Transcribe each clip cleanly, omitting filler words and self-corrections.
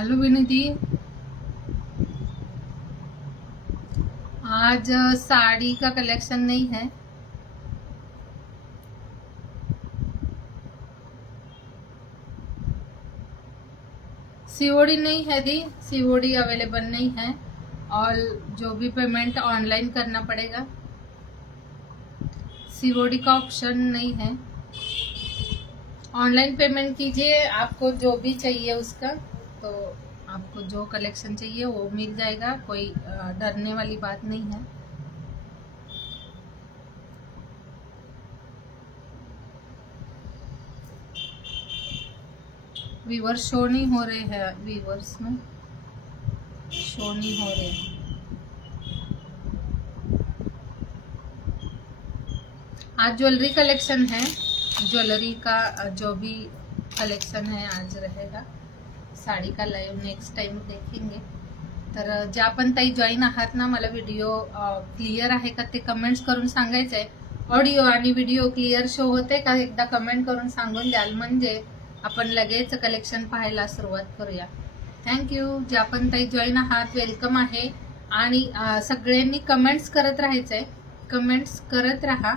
Hello विनिधि। आज साड़ी का collection नहीं है। सीओडी नहीं है दी, सीओडी अवेलेबल नहीं है और जो भी पेमेंट ऑनलाइन करना पड़ेगा। सीओडी का ऑप्शन नहीं है। ऑनलाइन पेमेंट कीजिए, आपको जो भी चाहिए उसका, तो आपको जो कलेक्शन चाहिए वो मिल जाएगा। कोई डरने वाली बात नहीं है। व्यूवर्स शो नहीं हो रहे हैं, व्यूवर्स में शो नहीं हो रहे हैं। आज ज्वेलरी कलेक्शन है, ज्वेलरी का जो भी कलेक्शन है आज रहेगा। साडी का लाईव्ह नेक्स्ट टाइम देखेंगे। तर ज्या पण ताई जॉईन आहात ना, मला व्हिडिओ क्लिअर आहे का ते कमेंट्स करून सांगायचं आहे। ऑडिओ आणि व्हिडिओ क्लिअर शो होते का एकदा कमेंट करून सांगून द्याल, म्हणजे आपण लगेच कलेक्शन पाहायला सुरुवात करूया। थँक्यू। ज्या पण ताई जॉईन आहात वेलकम आहे आणि सगळ्यांनी कमेंट्स करत राहायचंय, कमेंट्स करत राहा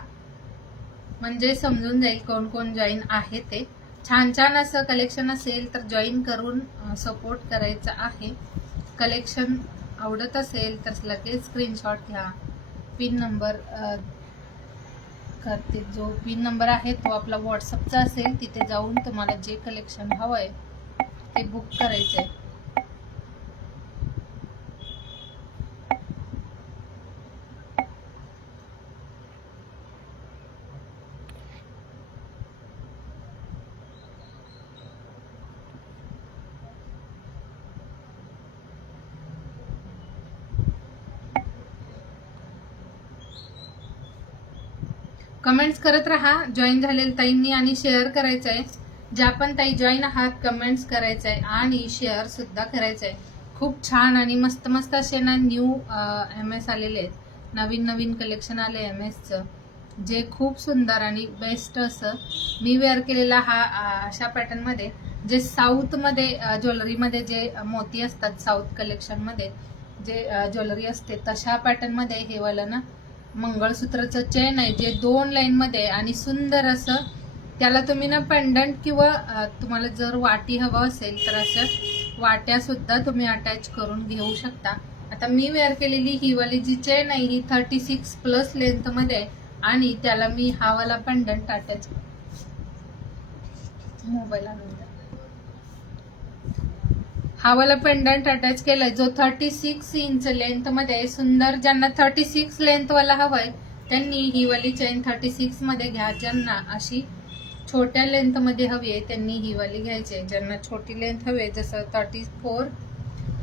म्हणजे समजून जाईल कोण कोण जॉईन आहे ते। छान छान असं कलेक्शन असेल तर जॉईन करून सपोर्ट करायचा आहे। कलेक्शन आवडत असेल तर लगेच स्क्रीनशॉट घ्या। पिन नंबर करते, जो पिन नंबर आहे तो आपला व्हॉट्सअपचा असेल, तिथे जाऊन तुम्हाला जे कलेक्शन हवंय ते बुक करायचंय। कमेंट्स करत राहा जॉईन झालेल्या ताईंनी आणि शेअर करायचं आहे। ज्या पण ताई जॉईन आहात कमेंट्स करायचं आहे आणि शेअर सुद्धा करायचं आहे। खूप छान आणि मस्त मस्त असे ना न्यू MS आलेले आहेत, नवीन नवीन कलेक्शन आले MSचं, जे खूप सुंदर आणि बेस्ट असं मी वेअर केलेला हा अशा पॅटर्न मध्ये, जे साऊथ मध्ये ज्वेलरी मध्ये जे मोती असतात, साऊथ कलेक्शन मध्ये जे ज्वेलरी असते तशा पॅटर्न मध्ये हे वाला ना मंगळसूत्राचं चेन आहे, जे 2 लाईन मध्ये आणि सुंदर असं, त्याला तुम्ही ना पेंडंट किंवा तुम्हाला जर वाटी हवं असेल तर असं वाट्या सुद्धा तुम्ही अटॅच करून घेऊ शकता। आता मी वेअर केलेली ही वाली जी चेन आहे ही 36+ लेंथ मध्ये आणि त्याला मी हा वाला पेंडंट अटॅच, मोबाईल आणून द्या, हा वाला पेंडंट अटॅच केलाय जो 36 इंच लेंथ मध्ये सुंदर। ज्यांना 36 लेंथ वाला हवाय त्यांनी ही वाली चेन 36 मध्ये घ्या, ज्यांना अशी छोट्या लेंथ मध्ये हवी आहे त्यांनी ही वाली घ्यायची आहे। ज्यांना छोटी लेंथ हवी आहे, जसं 34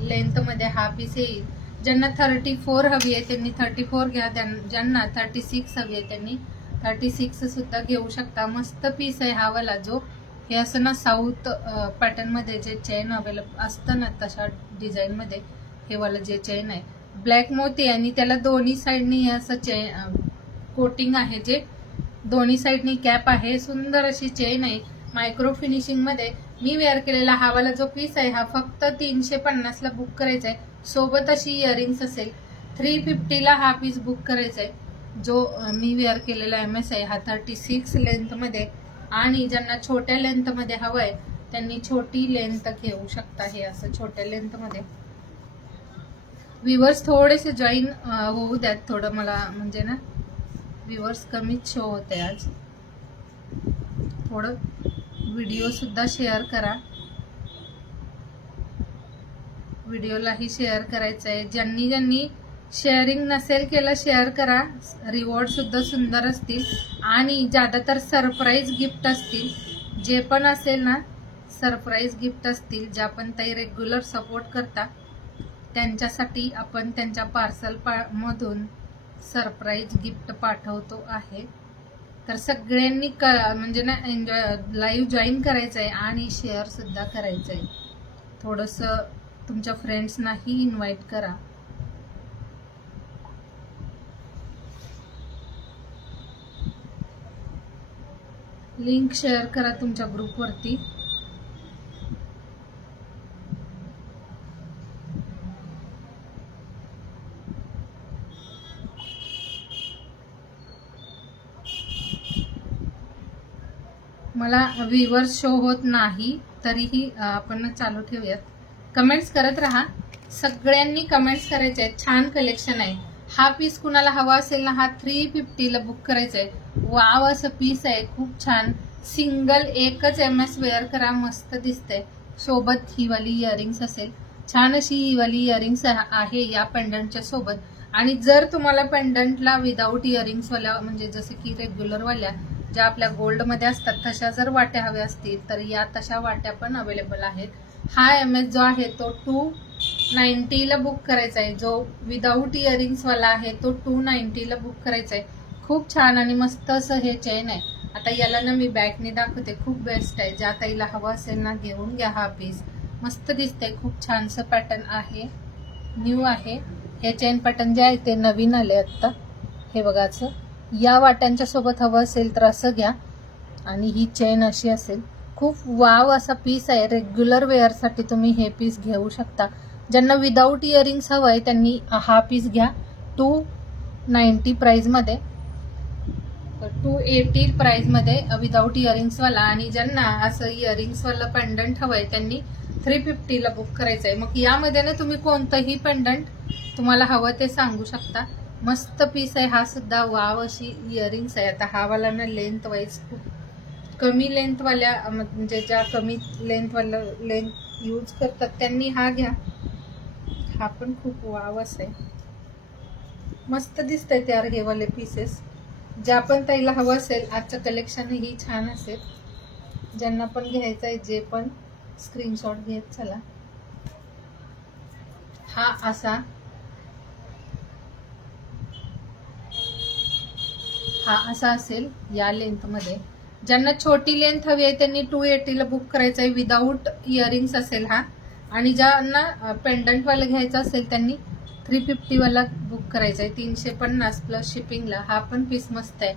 लेंथ मध्ये हा पीस येईल, ज्यांना 34 हवी आहे त्यांनी 34 घ्या, ज्यांना 36 हवी आहे त्यांनी 36 सुद्धा घेऊ शकता। मस्त पीस आहे हा वाला, जो हे असं ना साऊथ पॅटर्न मध्ये जे चेन अवेलेबल असतं ना तशा डिझाईन मध्ये हे वाला जे चेन आहे, ब्लॅक मोती आणि त्याला दोन्ही साइडनी असं चेन कोटिंग आहे, जे दोन्ही साइडनी कॅप आहे। सुंदर अशी चेन आहे मायक्रो फिनिशिंग मध्ये। मी वेअर केलेला हा वाला जो पीस आहे हा फक्त 350 ला बुक करायचा आहे। सोबत अशी इयरिंग्स असेल 350 ला हा पीस बुक करायचा आहे। जो मी वेअर केलेला MS आहे हा 36 लेंथ मध्ये आणि ज्यांना छोट्या लेंथ मध्ये हवंय त्यांनी छोटी लेंथ घेऊ शकता। हे असं छोट्या लेंथ मध्ये। व्ह्यूअर्स थोडेसे जॉईन होऊ द्यात, थोडं मला म्हणजे ना व्ह्यूअर्स कमीच शो होते आज। थोडं व्हिडिओ सुद्धा शेअर करा, व्हिडिओलाही शेअर करायचं आहे। ज्यांनी ज्यांनी शेअरिंग नसेल केलं शेअर करा, रिवॉर्ड सुद्धा सुंदर असतील आणि ज्यादातर सरप्राईज गिफ्ट असतील। जे पण असेल ना सरप्राईज गिफ्ट असतील, ज्या पण ताई रेग्युलर सपोर्ट करता त्यांच्यासाठी आपण त्यांच्या पार्सल मधून सरप्राईज गिफ्ट पाठवतो आहे। तर सगळ्यांनी म्हणजे ना लाईव्ह जॉईन करायचंय आणि शेअर सुद्धा करायचंय। थोडंसं तुमच्या फ्रेंड्सनाही इन्व्हाइट करा। लिंक शेअर करा तुमच्या ग्रुपवरती। मला व्ह्यूअर्स शो होत नाही, तरीही आपण चालू ठेवूयात. कमेंट्स करत राहा, सगळ्यांनी कमेंट्स करायचे आहेत. छान कलेक्शन आहे. हा पीस कुणाला हवा असेल ना, हा 350 ला बुक करायचा आहे. वाव असं पीस आहे, खूप छान. सिंगल एकच MS वेअर करा, मस्त दिसतंय. सोबत ही वाली इयरिंग्स असेल, छान अशी ही वाली इयरिंग्स आहे या पेंडंटच्या सोबत. आणि जर तुम्हाला पेंडंटला विदाऊट इयरिंग्स वाल्या, म्हणजे जसे की रेग्युलर वाल्या ज्या आपल्या गोल्ड मध्ये असतात तशा जर वाट्या हव्या असतील तर या तशा वाट्या पण अवेलेबल आहेत. हा MS जो आहे तो 290 ला बुक करायचा आहे. जो विदाऊट इयरिंग्स वाला आहे तो 290 ला बुक करायचा आहे. खूप छान आणि मस्त असं हे चेन आहे. आता याला ना मी बॅकने दाखवते, खूप बेस्ट आहे. ज्या ताईला हवा असेल ना घेऊन घ्या. हा पीस मस्त दिसतंय, खूप छानसं पॅटर्न आहे, न्यू आहे. हे चेन पॅटर्न जे आहे ते नवीन आले आता. हे बघा, असं या वाट्यांच्या सोबत हवं असेल तर असं घ्या. आणि ही चेन अशी असेल. खूप वाव असा पीस आहे. रेग्युलर वेअर साठी तुम्ही हे पीस घेऊ शकता. ज्यांना विदाऊट इयरिंग्स हवंय त्यांनी हा पीस घ्या. 290 प्राइस मध्ये, 280 प्राइस मध्ये विदाऊट इयरिंग्स वाला. आणि ज्यांना असं इयरिंग्स वाला पेंडंट हवंय त्यांनी 350 ला बुक करायचंय. मग यामध्ये ना तुम्ही कोणतंही पेंडंट तुम्हाला हवं ते सांगू शकता. मस्त पीस आहे हा सुद्धा. वाव अशी इयरिंग्स आहे. आता हा वाला ना लेंथ वाईज खूप कमी लेंथ वाल्या, म्हणजे ज्या कमी लेंथ वाला लेंथ यूज करतात त्यांनी हा घ्या. हा पण खूप वाव आहे, मस्त दिसतंय त्यार हे वाले पीसेस. ज्या पण ताईला हवं असेल, आजचं कलेक्शन ही छान असेल. ज्यांना पण घ्यायचं आहे जे पण स्क्रीनशॉट घेत चला. हा असा असेल या लेंथ मध्ये. ज्यांना छोटी लेंथ हवी आहे त्यांनी 280 ला बुक करायचं आहे. विदाऊट इयरिंग्स असेल हा. आणि ज्यांना पेंडंट वाला घ्यायचा असेल त्यांनी 350 वाला बुक करायचा आहे. 350 प्लस शिपिंगला. हा पण पीस मस्त आहे.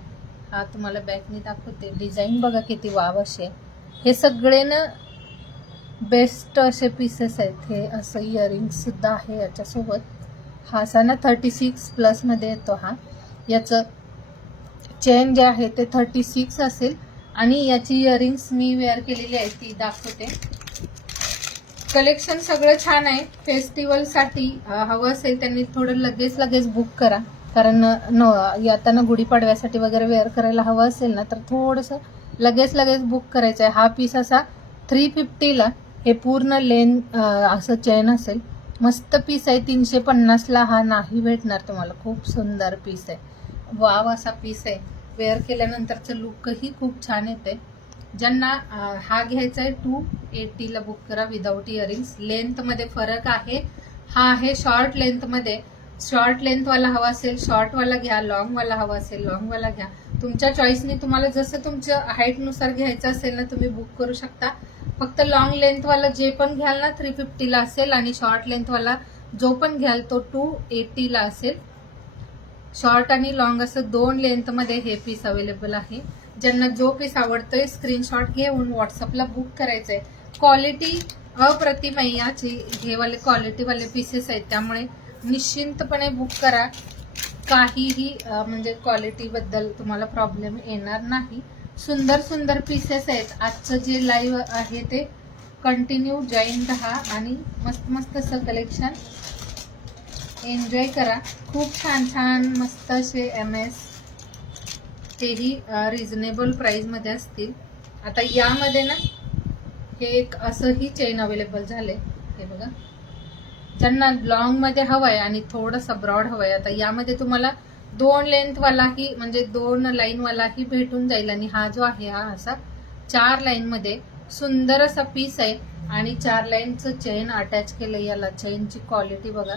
हा तुम्हाला बॅकने दाखवते. डिझाईन बघा किती वाव असे. हे सगळे ना बेस्ट असे पीसेस आहेत. हे असं इयरिंग्स सुद्धा आहे याच्यासोबत. हा असा ना 36 प्लस मध्ये येतो हा. याचं चेन जे आहे ते 36 असेल. आणि याची इयरिंग्स मी वेअर केलेली आहे ती दाखवते. कलेक्शन सगळं छान आहे. फेस्टिवल साठी हवं असेल त्यांनी थोडं लगेच बुक करा. कारण येताना गुढीपाडव्यासाठी वगैरे वेअर करायला हवं असेल ना तर थोडंसं लगेच बुक करायचं आहे. हा पीस असा 350 ला हे पूर्ण लेंथ असं चेन असेल. मस्त पीस आहे. 350 ला हा नाही भेटणार तुम्हाला. खूप सुंदर पीस आहे. वाव असा पीस आहे. वेअर केल्यानंतरचं लुकही खूप छान येते. ज्यांना हा घ्यायचा आहे 280 ला बुक करा विदाऊट इयरिंग्स. लेंथ मध्ये फरक आहे. हा आहे शॉर्ट लेंथ मध्ये. शॉर्ट लेंथ वाला हवा असेल शॉर्ट वाला घ्या, लॉंग वाला हवा असेल लॉंग वाला घ्या. तुमच्या चॉईसने तुम्हाला जसं तुमच्या हाईट नुसार घ्यायचं असेल ना तुम्ही बुक करू शकता. फक्त लॉंग लेंथ वाला जे पण घ्याल ना 350 ला असेल. आणि शॉर्ट लेंथ वाला जो पण घ्याल तो 280 ला असेल. शॉर्ट आणि लॉंग असं 2 लेंथ मध्ये हे पीस अवेलेबल आहे. ज्यांना जो पीस आवडतोय स्क्रीनशॉट घेऊन व्हॉट्सअपला बुक करायचंय. क्वालिटी अप्रतिम आहे याची. हे वाले क्वालिटी वाले पीसेस आहेत त्यामुळे निश्चिंतपणे बुक करा. काहीही म्हणजे क्वालिटी बद्दल तुम्हाला प्रॉब्लेम येणार नाही. सुंदर पीसेस आहेत. आजचं जे लाईव्ह आहे ते कंटिन्यू जॉईन राहा आणि मस्त असं कलेक्शन एन्जॉय करा. खूप छान मस्त असे MS तेही रिझनेबल प्राइस मध्ये असतील. आता यामध्ये ना हे एक असंही चेन अवेलेबल झाले. हे बघा, ज्यांना लॉंग मध्ये हवंय आणि थोडंसं ब्रॉड हवंय. आता यामध्ये तुम्हाला 2 लेंथ वालाही म्हणजे 2 लाईन वालाही भेटून जाईल. आणि हा जो आहे हा असा 4 लाईन मध्ये सुंदर असा पीस आहे. आणि 4 लाईनचं चेन अटॅच केलं याला. चेनची क्वालिटी बघा,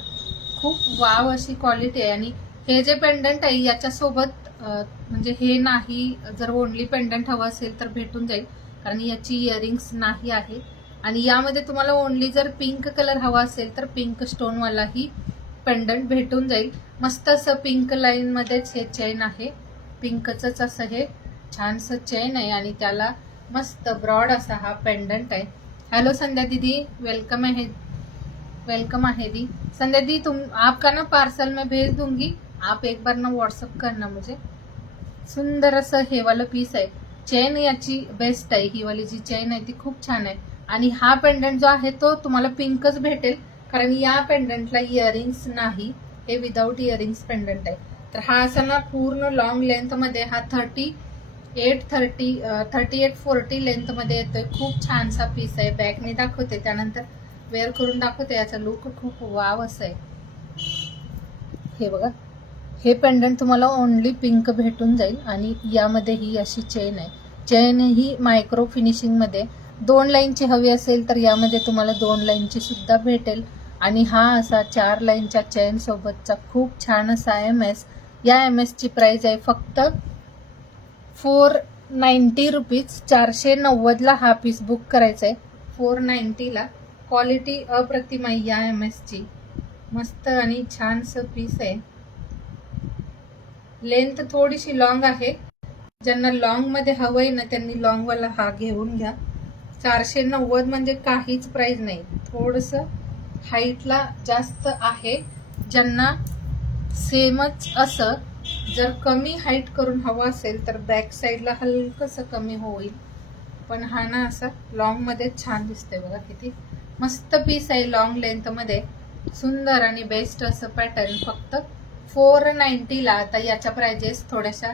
खूप वाव अशी क्वालिटी आहे. आणि हे जे पेंडंट आहे याच्यासोबत म्हणजे हे नाही, जर ओनली पेंडंट हवं असेल तर भेटून जाईल. कारण याची इयरिंग्स नाही आहे. आणि यामध्ये तुम्हाला ओनली जर पिंक कलर हवा असेल तर पिंक स्टोन वालाही पेंडंट भेटून जाईल. मस्त असं पिंक लाईन मध्येच हे चेन आहे. पिंकच असं हे छानसं चेन आहे. आणि त्याला मस्त ब्रॉड असा हा पेंडंट आहे. हेलो संध्या दीदी, वेलकम आहे दी. संध्या दी आपका ना पार्सल में भेज दूंगी. आप एक बार ना व्हाट्सअप करना मुझे. सुंदर असं हे वाला पीस आहे. चेन याची बेस्ट आहे, ही वाली जी चेन आहे ती खूप छान आहे. आणि हा पेंडंट जो आहे तो तुम्हाला पिंकच भेटेल, कारण या पेंडंटला इयरिंग्स नाही, हे विदाऊट इयरिंग्स पेंडंट आहे. तर हा असा ना पूर्ण लॉंग लेंथ मध्ये हा 38-40 लेंथ मध्ये येतोय. खूप छानसा पीस आहे. बॅकने दाखवते, त्यानंतर वेअर करून दाखवते. याचा लुक खूप वाव असा आहे. हे बघा, हे पेंडंट तुम्हाला ओनली पिंक भेटून जाईल. आणि यामध्ये ही अशी चेन आहे. चेन ही मायक्रो फिनिशिंग मध्ये 2 लाईनची हवी असेल तर यामध्ये तुम्हाला 2 लाईनची सुद्धा भेटेल. आणि हा असा 4 लाईनच्या चेन सोबतचा खूप छान असा MS. या MS ची प्राइस आहे फक्त 490 रुपीज. 490 ला हा पीस बुक करायचा आहे. 490 ला. क्वालिटी अप्रतिम आहे या MS ची. मस्त आणि छानसं पीस आहे. लेंथ थोडीशी लॉंग आहे. ज्यांना लॉंग मध्ये हवंय ना त्यांनी लॉंग वाला हा घेऊन घ्या. 490 म्हणजे काहीच प्राइस नाही. थोडस हाईटला जास्त आहे. ज्यांना सेमच असं जर कमी हाईट करून हवं असेल तर बॅक साईडला हलकस कमी होईल. पण हा ना असा लॉंग मध्ये छान दिसतंय बघा, किती मस्त पीस आहे. लॉंग लेंथ मध्ये सुंदर आणि बेस्ट असं पॅटर्न फक्त 490 ला. आता याच्या प्राइजेस थोड्याशा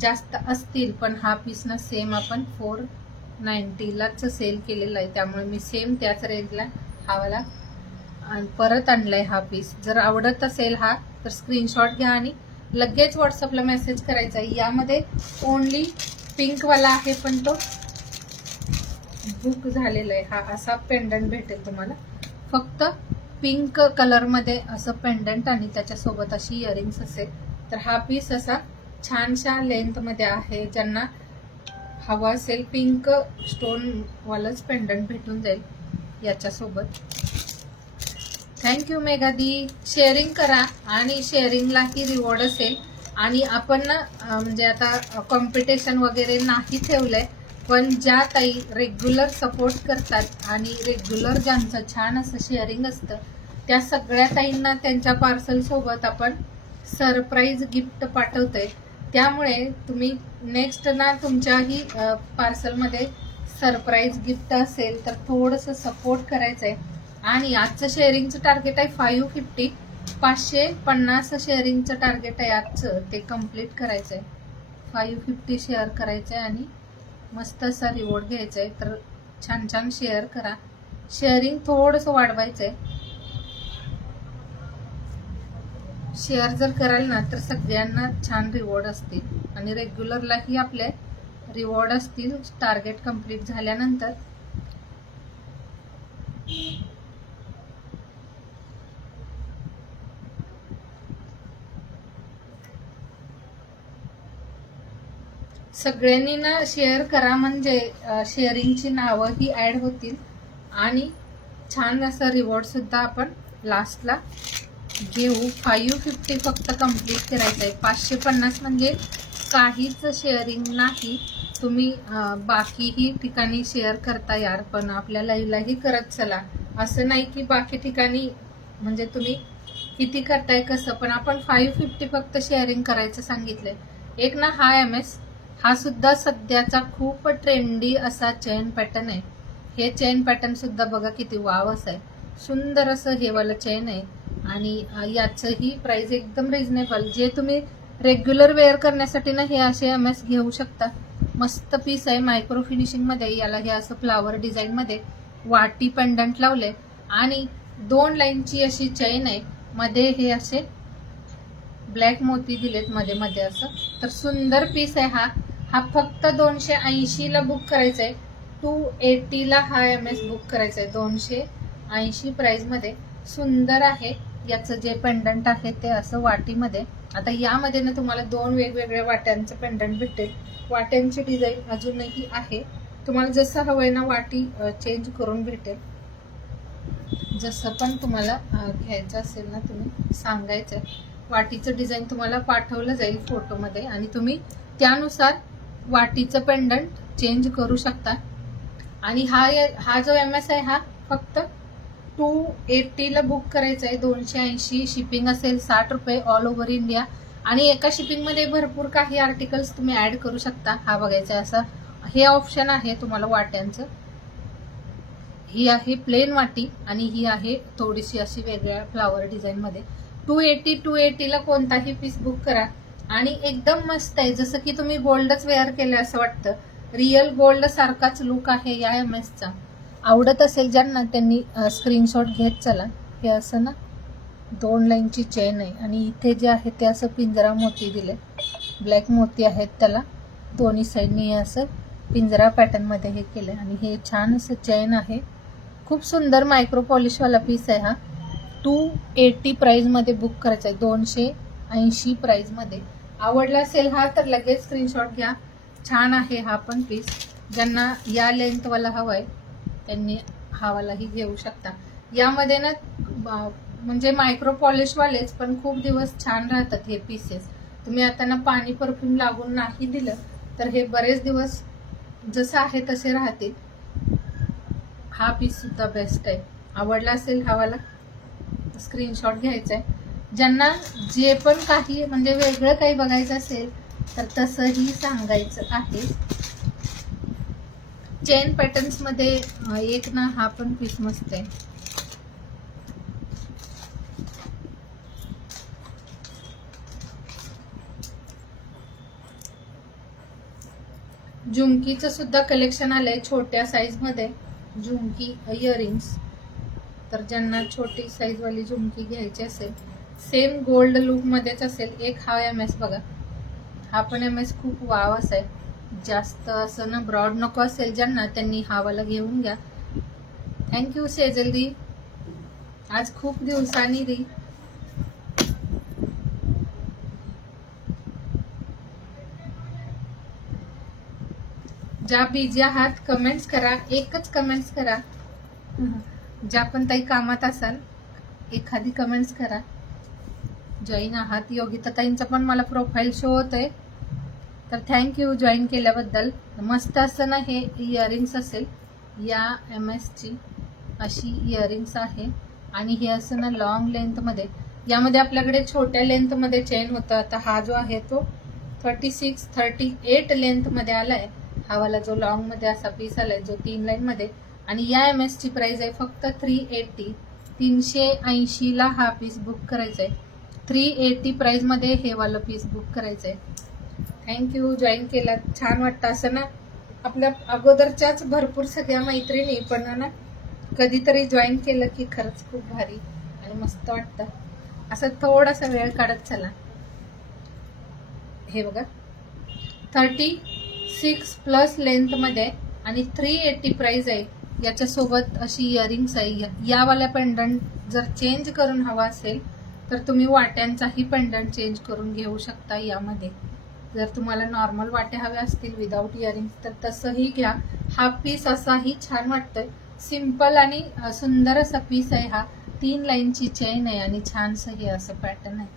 जास्त असतील, पण हा पीस ना सेम आपण 490 लाच सेल केलेला आहे, त्यामुळे मी सेम त्याच रेंजला हावाला परत आणलाय हा पीस. जर आवडत असेल हा तर स्क्रीनशॉट घ्या आणि लगेच व्हॉट्सअपला मेसेज करायचा आहे. यामध्ये ओनली पिंक वाला आहे, पण तो बुक झालेला आहे. हा असा पेंडंट भेटेल तुम्हाला फक्त पिंक कलर मध्ये असं पेंडंट आणि त्याच्यासोबत अशी इयरिंग्स असेल. तर हा पीस असा छानशा लेंथ मध्ये आहे. ज्यांना हवा असेल पिंक स्टोन वालाच पेंडंट भेटून जाईल याच्यासोबत. थँक्यू मेघादी. शेअरिंग करा आणि शेअरिंगलाही रिवॉर्ड असेल. आणि आपण ना म्हणजे आता कॉम्पिटिशन वगैरे नाही ठेवलंय, पण ज्या ताई रेग्युलर सपोर्ट करतात आणि रेग्युलर ज्यांचं छान असं शेअरिंग असतं त्या सगळ्या ताईंना त्यांच्या पार्सल सोबत आपण सरप्राईज गिफ्ट पाठवतोय. त्यामुळे तुम्ही नेक्स्ट ना तुमच्याही पार्सलमध्ये सरप्राईज गिफ्ट असेल तर थोडंसं सपोर्ट करायचंय. आणि आजचं शेअरिंगचं टार्गेट आहे 550. 550 शेअरिंगचं टार्गेट आहे आजचं, ते कम्प्लीट करायचंय. 550 शेअर करायचंय आणि मस्त असा रिवॉर्ड घ्यायचाय. तर छान छान शेअर करा. शेअरिंग थोडंसं वाढवायचंय. शेअर जर कराल ना तर सगळ्यांना छान रिवॉर्ड असतील आणि रेग्युलरलाही आपले रिवॉर्ड असतील टार्गेट कंप्लीट झाल्यानंतर. सगळ्यांनी ना शेअर करा, म्हणजे शेअरिंगची नावं ही ऍड होतील आणि छान असं रिवॉर्ड सुद्धा आपण लास्टला घेऊ. 550 फक्त कंप्लीट करायचं आहे. 550 म्हणजे काहीच शेअरिंग नाही. तुम्ही बाकीही ठिकाणी शेअर करता यार, पण आपल्या लाईव्हलाही करत चला. असं नाही की बाकी ठिकाणी म्हणजे तुम्ही किती करताय कसं, पण आपण 550 फक्त शेअरिंग करायचं सांगितलंय. एक ना हा MS, हा सुद्धा सध्याचा खूप ट्रेंडी असा चेन पॅटर्न आहे. हे चेन पॅटर्न सुद्धा बघा किती वाव असं आहे. सुंदर असं हे वाला चेन आहे आणि याचंही प्राइस एकदम रिझनेबल. जे तुम्ही रेग्युलर वेअर करण्यासाठी ना हे असे MS घेऊ शकता. मस्त पीस आहे. मायक्रो फिनिशिंग मध्ये याला हे असं फ्लावर डिझाईन मध्ये वाटी पेंडंट लावले आणि 2 लाईनची अशी चेन आहे. मध्ये हे असे ब्लॅक मोती दिलेत मध्ये मध्ये असं. तर सुंदर पीस आहे हा. हा फक्त 280 ला बुक करायचा आहे. 280 ला हा MS बुक करायचा आहे. 280 प्राइस मध्ये. सुंदर आहे. याचं जे पेंडंट आहे ते असं वाटीमध्ये. आता यामध्ये ना तुम्हाला 2 वेगवेगळ्या वाट्यांचं पेंडंट भेटेल. वाट्यांची डिझाईन अजूनही आहे. तुम्हाला जसं हवंय ना वाटी चेंज करून भेटेल. जसं पण तुम्हाला घ्यायचं असेल ना तुम्ही सांगायचं. वाटीचं डिझाईन तुम्हाला पाठवलं जाईल फोटोमध्ये आणि तुम्ही त्यानुसार वाटीचं पेंडंट चेंज करू शकता. आणि हा जो MS आहे हा फक्त 280 ला बुक करायचा आहे. 280 शिपिंग असेल 60 रुपये ऑल ओव्हर इंडिया. आणि एका शिपिंग मध्ये भरपूर काही आर्टिकल्स तुम्ही ऍड करू शकता. हा बघायचा असं हे ऑप्शन आहे तुम्हाला वाट्यांचं. ही आहे प्लेन वाटी आणि ही आहे थोडीशी अशी वेगळ्या फ्लावर डिझाईन मध्ये. 280 ला कोणताही पीस बुक करा आणि एकदम मस्त आहे. जसं की तुम्ही गोल्डच वेअर केलं असं वाटतं. रिअल गोल्ड सारखाच लुक आहे या MS चा. आवडत असेल ज्यांना त्यांनी स्क्रीनशॉट घेत चला. हे असं ना 2 लाईनची चेन आहे आणि इथे जे आहे ते असं पिंजरा मोती दिले. ब्लॅक मोती आहेत त्याला दोन्ही साईडनी असं पिंजरा पॅटर्न मध्ये हे केलंय आणि हे छान असं चेन आहे. खूप सुंदर मायक्रो पॉलिश वाला पीस आहे हा. 280 प्राइस मध्ये बुक करायचा आहे. 280 प्राइस मध्ये. आवडला असेल हा तर लगेच स्क्रीनशॉट घ्या. छान आहे हा पण पीस. ज्यांना या लेंथ वाला हवाय त्यांनी हा वालाही घेऊ शकता. यामध्ये ना म्हणजे मायक्रो पॉलिश वालेच पण खूप दिवस छान राहतात हे पीसेस. तुम्ही आता ना पाणी परफ्यूम लागून नाही दिलं तर हे बरेच दिवस जसं आहे तसे राहतील. हा पीस सुद्धा बेस्ट आहे. आवडला असेल हा वाला स्क्रीनशॉट घ्यायचा आहे. ज्यांना जे पण काही म्हणजे वेगळं काही बघायचं असेल तर तसंही सांगायचं आहे. चेन पॅटर्न्स मध्ये एक ना हा पण पीस मस्त आहे. झुमकीचं सुद्धा कलेक्शन आलंय छोट्या साईज मध्ये. झुमकी इयरिंग्स तर ज्यांना छोटी साईज वाली झुमकी घ्यायची असेल सेम गोल्ड लुक मध्येच असेल. एक हा MS बघा. हा पण MS खूप वाव असा आहे. जास्त असं ना ब्रॉड नको असेल ज्यांना त्यांनी हा वाला घेऊन घ्या. थँक्यू सेजल दी. आज खूप दिवसांनी दी. ज्या बिझी आहात कमेंट्स करा. एकच कमेंट्स करा. ज्या पण ताई कामात असाल एखादी कमेंट्स करा. जॉईन आहात. योगिता ताईंचा पण मला प्रोफाईल शो होतोय तर थँक्यू जॉईन केल्याबद्दल. मस्त असं ना हे इयरिंग्स असेल. या MS ची अशी इयरिंग्स आहे आणि हे असं ना लॉंग लेंथ मध्ये. यामध्ये आपल्याकडे छोट्या लेंथ मध्ये चेन होतं. आता हा जो आहे तो 38 लेंथ मध्ये आलाय. हा वाला जो लॉंग मध्ये असा पीस आलाय जो 3 लाईन मध्ये. आणि या MS ची प्राइस आहे फक्त 380. 380 ला हा पीस बुक करायचा आहे. 380 प्राइस मध्ये हे वाला पीस बुक करायचंय. थँक्यू जॉईन केला. छान वाटतं असं ना आपल्या अगोदरच्याच भरपूर सगळ्या मैत्रिणी पण ना कधीतरी जॉईन केलं की खरंच खूप भारी आणि मस्त वाटतं. असं थोडासा वेळ काढत चला. हे बघा 36 प्लस लेंथ मध्ये आणि 380 प्राइस आहे. याच्यासोबत अशी इयरिंग्स आहे. या वाल्या पेंडंट जर चेंज करून हवा असेल तर तुम्ही वाट्यांचाही पेंडंट चेंज करून घेऊ शकता यामध्ये. जर तुम्हाला नॉर्मल वाटे हवे असतील विदाउट इयरिंग्स तर तसंही घ्या. हा पीस असाही छान वाटतोय. सिंपल आणि सुंदर असा पीस आहे हा. 3 लाईनची चेन आहे आणि छानसं हे असं पॅटर्न आहे.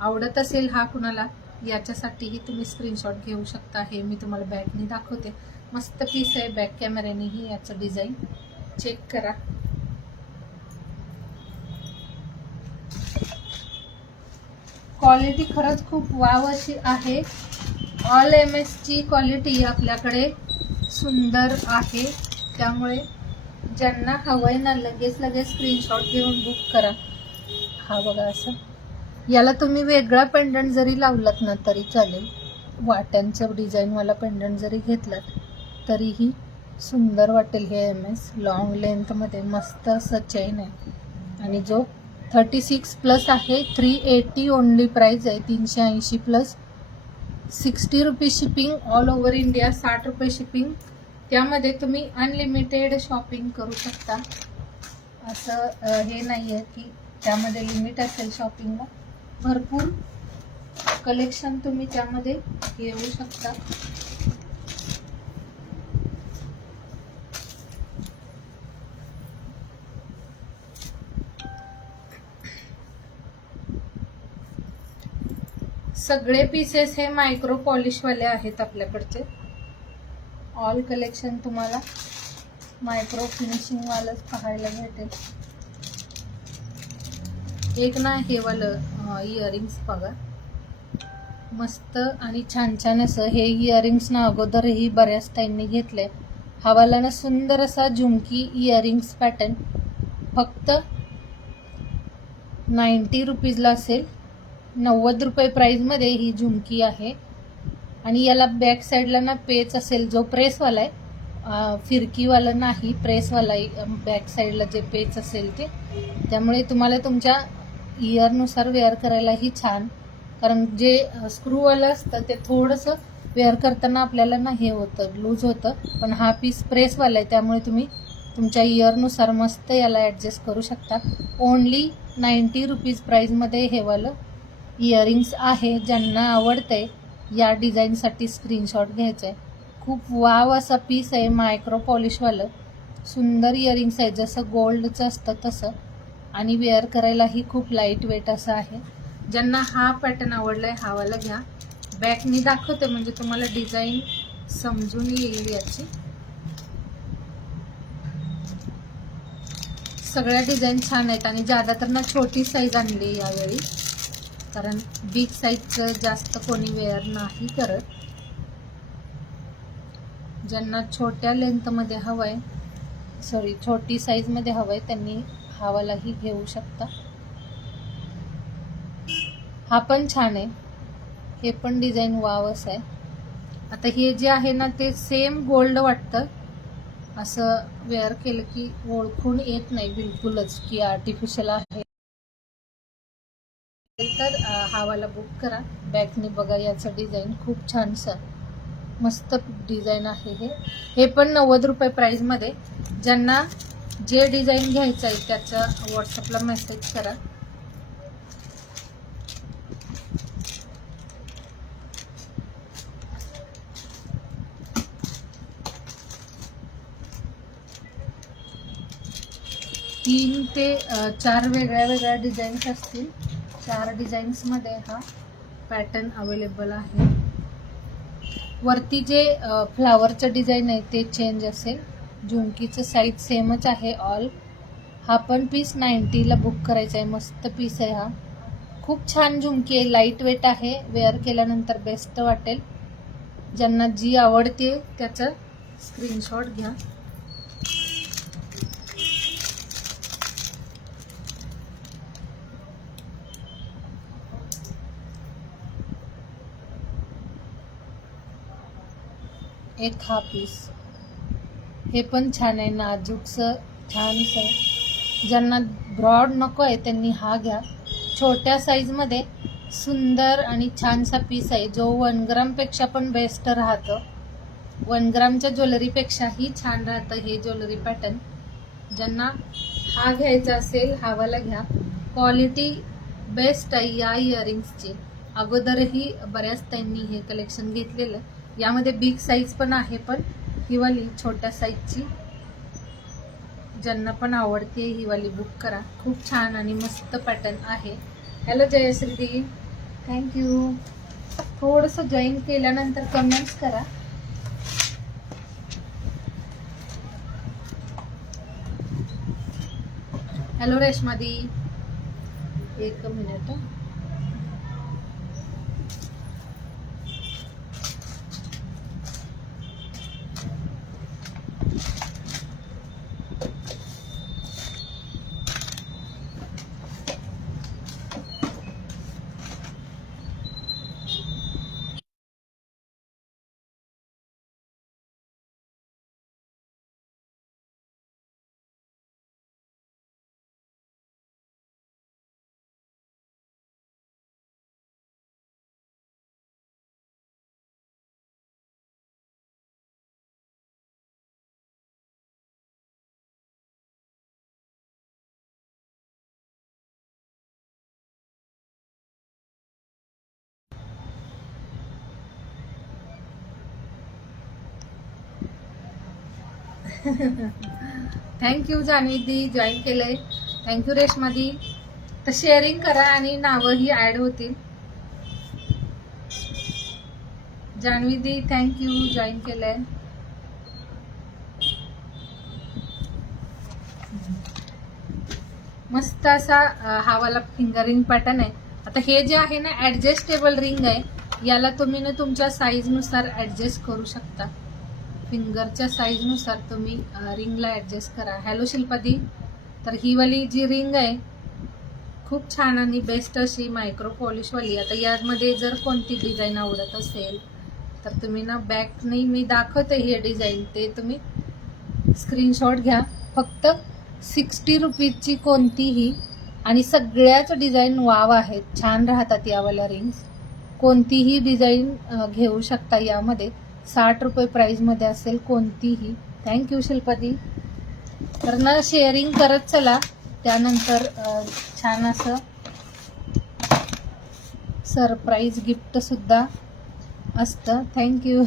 आवडत असेल हा कुणाला याच्यासाठीही तुम्ही स्क्रीनशॉट घेऊ शकता. हे मी तुम्हाला बॅकने दाखवते. मस्त पीस आहे. बॅक कॅमेऱ्यानेही याचं डिझाईन चेक करा. क्वालिटी खरंच खूप वाव अशी आहे. ऑल MS ची क्वालिटी आपल्याकडे सुंदर आहे. त्यामुळे ज्यांना हवंय ना लगेच स्क्रीनशॉट घेऊन बुक करा. हा बघा असं. याला तुम्ही वेगळा पेंडंट जरी लावलात ना तरी चालेल. वाट्यांचं डिझाईनवाला पेंडंट जरी घेतलात तरीही सुंदर वाटेल. हे MS लॉंग लेंथ मध्ये मस्त असं चेन आहे आणि जो 36 प्लस आहे. 380 ओनली प्राइस आहे. 380 प्लस 60 रुपये शिपिंग ऑल ओव्हर इंडिया. 60 रुपये शिपिंग. त्यामध्ये तुम्ही अनलिमिटेड शॉपिंग करू शकता. असं हे नाही आहे की त्यामध्ये लिमिट असेल शॉपिंगला. भरपूर कलेक्शन तुम्ही त्यामध्ये घेऊ शकता. सगळे पीसेस हे मायक्रो पॉलिश वाले आहेत आपल्याकडचे. ऑल कलेक्शन तुम्हाला मायक्रो फिनिशिंग वालच पाहायला भेटेल. एक ना हे वालं इयरिंग्स बघा. मस्त आणि छान छान असं हे इयरिंग्स ना अगोदरही बऱ्याच टाइमनी घेतलंय. हा वाला ना सुंदर असा झुमकी इयरिंग्स पॅटर्न फक्त 90 रुपीजला असेल. 90 रुपये प्राईजमध्ये ही झुमकी आहे. आणि याला बॅक साईडला ना पेच असेल, जो प्रेसवाला आहे, फिरकीवाला नाही, प्रेसवाला बॅक साईडला जे पेच असेल ते. त्यामुळे तुम्हाला तुमच्या इयरनुसार वेअर करायलाही छान. कारण जे स्क्रूवालं असतं ते थोडंसं वेअर करताना आपल्याला ना हे होतं, लूज होतं. पण हा पीस प्रेसवाला आहे, त्यामुळे तुम्ही तुमच्या इयरनुसार मस्त याला ॲडजस्ट करू शकता. ओन्ली 90 रुपीज प्राईजमध्ये हे वालं इयरिंग्स आहे. ज्यांना आवडतंय या डिझाईनसाठी स्क्रीनशॉट घ्यायचा आहे. खूप वाव असा पीस आहे, मायक्रो पॉलिशवालं सुंदर इयरिंग्स आहे, जसं गोल्डचं असतं तसं. आणि वेअर करायलाही खूप लाईट वेट असं आहे. ज्यांना हा पॅटर्न आवडलाय हा वाला घ्या. बॅकनी दाखवते म्हणजे तुम्हाला डिझाईन समजून येईल याची. सगळ्या डिझाईन छान आहेत आणि ज्यादा तर ना छोटी साईज आणली यावेळी, कारण बिग साईजचं जास्त कोणी वेअर नाही करत. ज्यांना छोट्या लेंथमध्ये हवंय, छोटी साईजमध्ये हवंय, त्यांनी हा वालाही घेऊ शकता. हा पण छान आहे, हे पण डिझाईन वाव असं आहे. आता हे जे आहे ना ते सेम गोल्ड वाटतं, असं वेअर केलं की ओळखून येत नाही बिलकुलच की आर्टिफिशियल आहे. तर हा वाला बुक करा. बॅकने बघा याचं डिझाईन खूप छानसं मस्त डिझाईन आहे. हे पण 90 रुपये प्राईजमध्ये. ज्यांना जे डिझाईन घ्यायचं आहे त्याचं व्हॉट्सअपला मेसेज करा. तीन ते 4 वेगळ्या डिझाईन्स असतील. 4 डिझाईन्समध्ये हा पॅटर्न अवेलेबल आहे. वरती जे फ्लावरचं डिझाईन आहे ते चेंज असेल. झुमकीचं साईज सेमच आहे ऑल. हा पण पीस 90ला बुक करायचा आहे. मस्त पीस आहे हा, खूप छान झुमकी आहे, लाईट वेट आहे, वेअर केल्यानंतर बेस्ट वाटेल. ज्यांना जी आवडते त्याचं स्क्रीनशॉट घ्या. एक हा पीस, हे पण छान आहे, नाजूकसं छानसं आहे. ज्यांना ब्रॉड नको आहे त्यांनी हा घ्या. छोट्या साईजमध्ये सुंदर आणि छानसा पीस आहे, जो 1 ग्रामपेक्षा पण बेस्ट राहतं. 1 ग्रामच्या ज्वेलरीपेक्षाही छान राहतं हे ज्वेलरी पॅटर्न. ज्यांना हा घ्यायचा असेल हा वाला घ्या. क्वालिटी बेस्ट आहे या इयरिंग्सची. अगोदरही बऱ्याच त्यांनी हे कलेक्शन घेतलेलं. यामध्ये बिग साईज पण आहे, पण ही वाली छोट्या साईजची. ज्यांना पण आवडते ही वाली बुक करा. खूप छान आणि मस्त पॅटर्न आहे. हॅलो जयश्री दी, थँक्यू. थोडंसं जॉईन केल्यानंतर कमेंट्स करा. हॅलो रेश्मा दी, एक मिनिट. थँक्यू जान्हवी दी, जॉईन केलंय. थँक्यू रेश्मा दी. तर शेअरिंग करा आणि नावंही ऍड होतील. जान्हवी दी थँक्यू, जॉईन केलंय. मस्त असा हा वाला फिंगर रिंग पॅटर्न आहे. आता हे जे आहे ना ऍडजस्टेबल रिंग आहे, याला तुम्ही ना तुमच्या साईजनुसार ॲडजस्ट करू शकता. फिंगरच्या साईजनुसार तुम्ही रिंगला ॲडजस्ट करा. हॅलो शिल्पादी. तर ही वाली जी रिंग आहे खूप छान आणि बेस्ट अशी मायक्रो पॉलिशवाली. आता यामध्ये जर कोणती डिझाईन आवडत असेल तर तुम्ही ना बॅकने मी दाखवते हे डिझाईन, ते तुम्ही स्क्रीनशॉट घ्या. फक्त 60 रुपीजची कोणतीही, आणि सगळ्याच डिझाईन वाव आहेत, छान राहतात यावाल्या रिंग्स. कोणतीही डिझाईन घेऊ शकता यामध्ये. 60 रुपये प्राईजमध्ये असेल कोणतीही. थँक्यू शिल्पादी. तर ना शेअरिंग करत चला. त्यानंतर छान असं सरप्राईज गिफ्ट सुद्धा असतं. थँक्यू.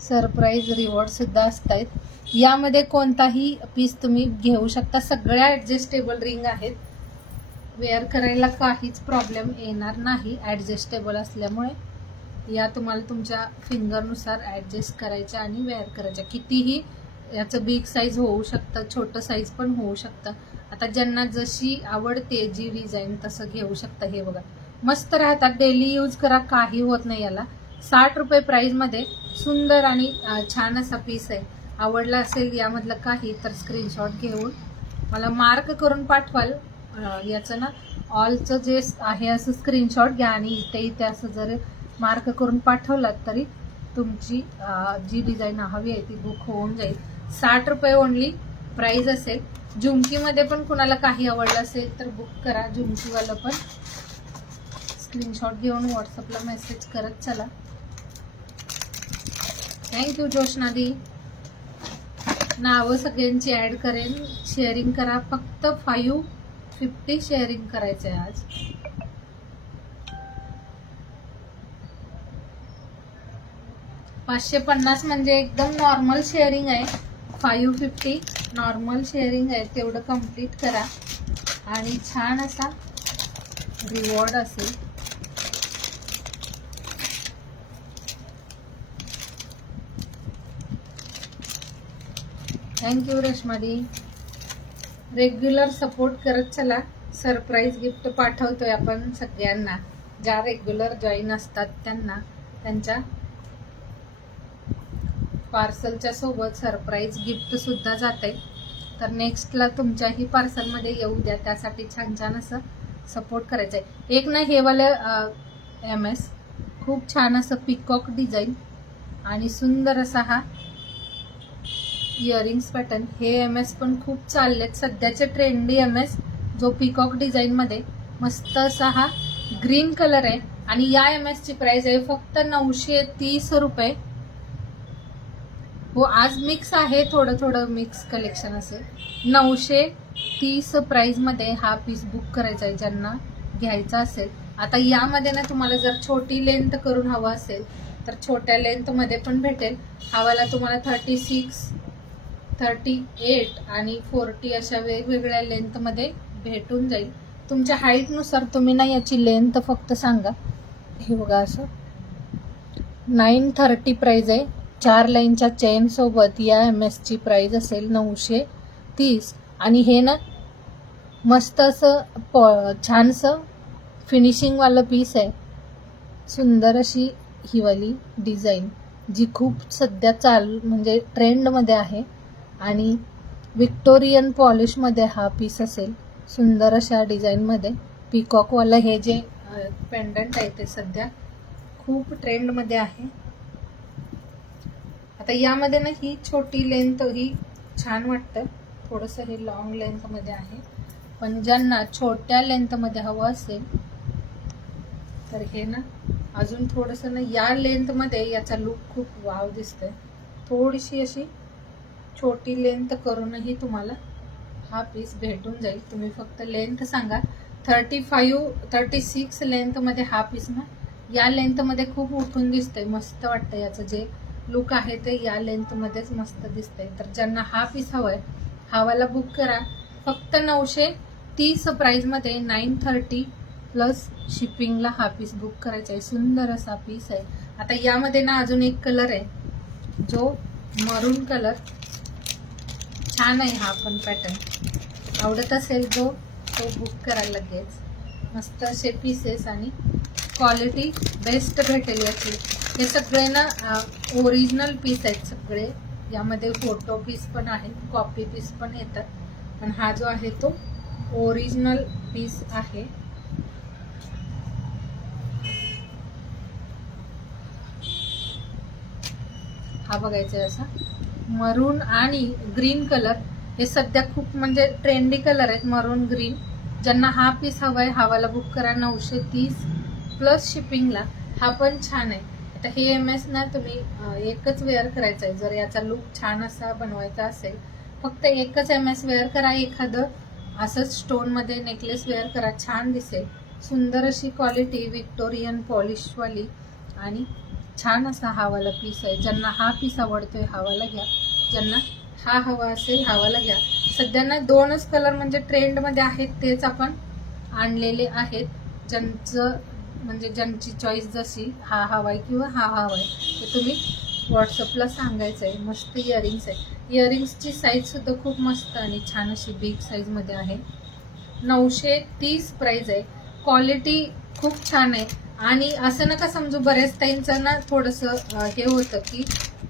सरप्राईज रिवॉर्ड सुद्धा असतात. यामध्ये कोणताही पीस तुम्ही घेऊ शकता. सगळ्या ॲडजस्टेबल रिंग आहेत. वेअर करायला काहीच प्रॉब्लेम येणार नाही ॲडजस्टेबल असल्यामुळे. या तुम्हाला तुमच्या फिंगरनुसार ॲडजस्ट करायच्या आणि वेअर करायच्या. कितीही याचं बिग साईज होऊ शकतं, छोटं साईज पण होऊ शकतं. आता ज्यांना जशी आवडते जी डिझाईन तसं घेऊ शकता. हे बघा मस्त राहतात, डेली यूज करा, काही होत नाही याला. 60 रुपये प्राईजमध्ये सुंदर आणि छान असा पीस आहे. आवडला असेल यामधलं काही तर स्क्रीनशॉट घेऊन मला मार्क करून पाठवाल. याचं ना ऑलचं जे आहे असं स्क्रीनशॉट घ्या आणि इथे असं जर मार्क करून पाठवलात तरी तुमची जी डिझाईन हवी आहे ती बुक होऊन जाईल. 60 रुपये ओनली प्राईज असेल. झुमकीमध्ये पण कुणाला काही आवडलं असेल तर बुक करा. झुमकीवालं पण स्क्रीनशॉट घेऊन व्हॉट्सअपला मेसेज करत चला. थँक्यू जोशनादी. नावं सगळ्यांची ॲड करेन. शेअरिंग करा. फक्त 550 शेअरिंग करायचं आहे आज. $550 म्हणजे एकदम नॉर्मल शेअरिंग आहे. 550 नॉर्मल शेअरिंग आहे. तेवढं कंप्लीट करा आणि छान असा रिवॉर्ड असेल. थँक्यू रेश्मादी. रेग्युलर सपोर्ट करत चला. सरप्राईज गिफ्ट पाठवतोय आपण सगळ्यांना. ज्या रेग्युलर जॉईन असतात त्यांना त्यांच्या पार्सलच्या सोबत सरप्राईज गिफ्ट सुद्धा जाते. तर नेक्स्टला तुमच्याही पार्सलमध्ये येऊ द्या. त्यासाठी छान छान असं सपोर्ट करायचं आहे. एक ना हे वालं MS खूप छान असं पिकॉक डिझाईन आणि सुंदर असा हा इयरिंग्स पॅटर्न. हे MS पण खूप चाललेत सध्याचे ट्रेंडी MS, जो पिकॉक डिझाईन मध्ये मस्त असा हा ग्रीन कलर आहे. आणि या MS ची प्राइस आहे फक्त 930 रुपये. हो आज मिक्स आहे, थोडं थोडं मिक्स कलेक्शन असेल. 930 प्राइस मध्ये हा पीस बुक करायचा आहे ज्यांना घ्यायचा असेल. आता यामध्ये ना तुम्हाला जर छोटी लेंथ करून हवा असेल तर छोट्या लेंथ मध्ये पण भेटेल. हवाला तुम्हाला 36, 38 आणि 40 अशा वेगवेगळ्या लेंथ मध्ये भेटून जाईल. तुमच्या हाईट नुसार तुम्ही ना याची लेंथ फक्त सांगा. हे बघा असं 930 प्राइस आहे. 4 लाईनच्या चेन सोबत या MS ची प्राइस असेल 930. आणि हे ना मस्त असं छानसं फिनिशिंग वालं पीस आहे. सुंदर अशी ही वाली डिझाईन जी खूप सध्या म्हणजे ट्रेंडमध्ये आहे. आणि विक्टोरियन पॉलिशमध्ये हा पीस असेल. सुंदर अशा डिझाईनमध्ये पिकॉकवालं हे जे पेंडंट आहे ते सध्या खूप ट्रेंडमध्ये आहे. आता यामध्ये ना ही छोटी लेंथ ही छान वाटतं. थोडंसं हे लॉंग लेंथमध्ये आहे. पण ज्यांना छोट्या लेंथमध्ये हवं असेल तर हे ना अजून थोडंसं ना या लेंथमध्ये याचा लुक खूप वाव दिसतोय. थोडीशी अशी छोटी लेंथ करूनही तुम्हाला हा पीस भेटून जाईल. तुम्ही फक्त लेंथ सांगा. 35, 36 लेंथमध्ये हा पीस ना या लेंथमध्ये खूप उठून दिसतंय. मस्त वाटतं. याचं जे लुक आहे ते या लेंथमध्येच मस्त दिसतंय. तर ज्यांना हा पीस हवाय हावाला बुक करा. फक्त 930 प्राइसमध्ये 930 प्लस शिपिंगला हा पीस बुक करायचा आहे. सुंदर असा पीस आहे. आता यामध्ये ना अजून एक कलर आहे जो मरून कलर छान आहे. हा पण पॅटर्न आवडत असेल जो तो बुक करा लगेच. मस्त असे पीसेस आणि क्वालिटी बेस्ट भेटेल याची. हे सगळे ना ओरिजिनल पीस आहेत सगळे. यामध्ये फोटो पीस पण आहेत, कॉपी पीस पण येतात, पण हा जो आहे तो ओरिजिनल पीस आहे. हा बघायचा आहे असा मरून आणि ग्रीन कलर. हे सध्या खूप म्हणजे ट्रेंडी कलर आहेत, मरून ग्रीन. ज्यांना हा पीस हवाय हावाला बुक करा 930 प्लस शिपिंगला. हा पण छान आहे. आता हे MS ना तुम्ही एकच वेअर करायचं आहे. जर याचा लुक छान असा बनवायचा असेल फक्त एकच MS वेअर करा. एखादं असंच स्टोन मध्ये नेकलेस वेअर करा, छान दिसेल. सुंदर अशी क्वालिटी विक्टोरियन पॉलिशवाली आणि छान असा हावाला पीस आहे. ज्यांना हा पीस आवडतोय हावाला घ्या, ज्यांना हा हवा असेल हावाला घ्या. सध्या ना 2च कलर म्हणजे ट्रेंड मध्ये आहेत, तेच आपण आणलेले आहेत. ज्यांचं म्हणजे ज्यांची चॉईस जशी हा हवाय किंवा हा हवाय ते तुम्ही व्हॉट्सअपला सांगायचं आहे. मस्त इयरिंग्स आहे. इयरिंग्सची साईज सुद्धा खूप मस्त आणि छान अशी बिग साईज मध्ये आहे. 930 प्राइस आहे. क्वालिटी खूप छान आहे. आणि असं नका समजू, बऱ्याच टाईमचं ना थोडंसं हे होतं की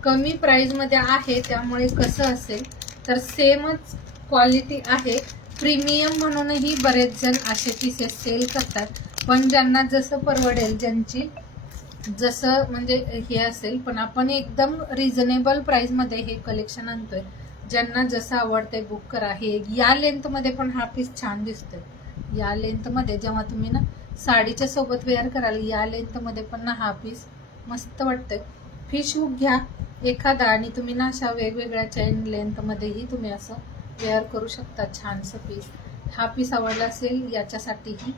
कमी प्राइस मध्ये आहे त्यामुळे कसं असेल, तर सेमच क्वालिटी आहे. प्रीमियम म्हणूनही बरेच जण असे पीसेस सेल करतात, पण ज्यांना जसं परवडेल, ज्यांची जसं म्हणजे हे असेल, पण आपण एकदम रिझनेबल प्राइस मध्ये हे कलेक्शन आणतोय. ज्यांना जसं आवडतंय बुक करा. हे या लेंथ मध्ये पण हा पीस छान दिसतोय. या लेंथ मध्ये जेव्हा तुम्ही ना साडीच्या सोबत वेअर कराल, या लेंथ मध्ये पण ना हा पीस मस्त वाटतोय. फिश हुक घ्या एखादा आणि तुम्ही ना अशा वेगवेगळ्या चेन लेंथ मध्येही तुम्ही असं वेअर करू शकता. छानसं पीस. हा पीस आवडला असेल याच्यासाठीही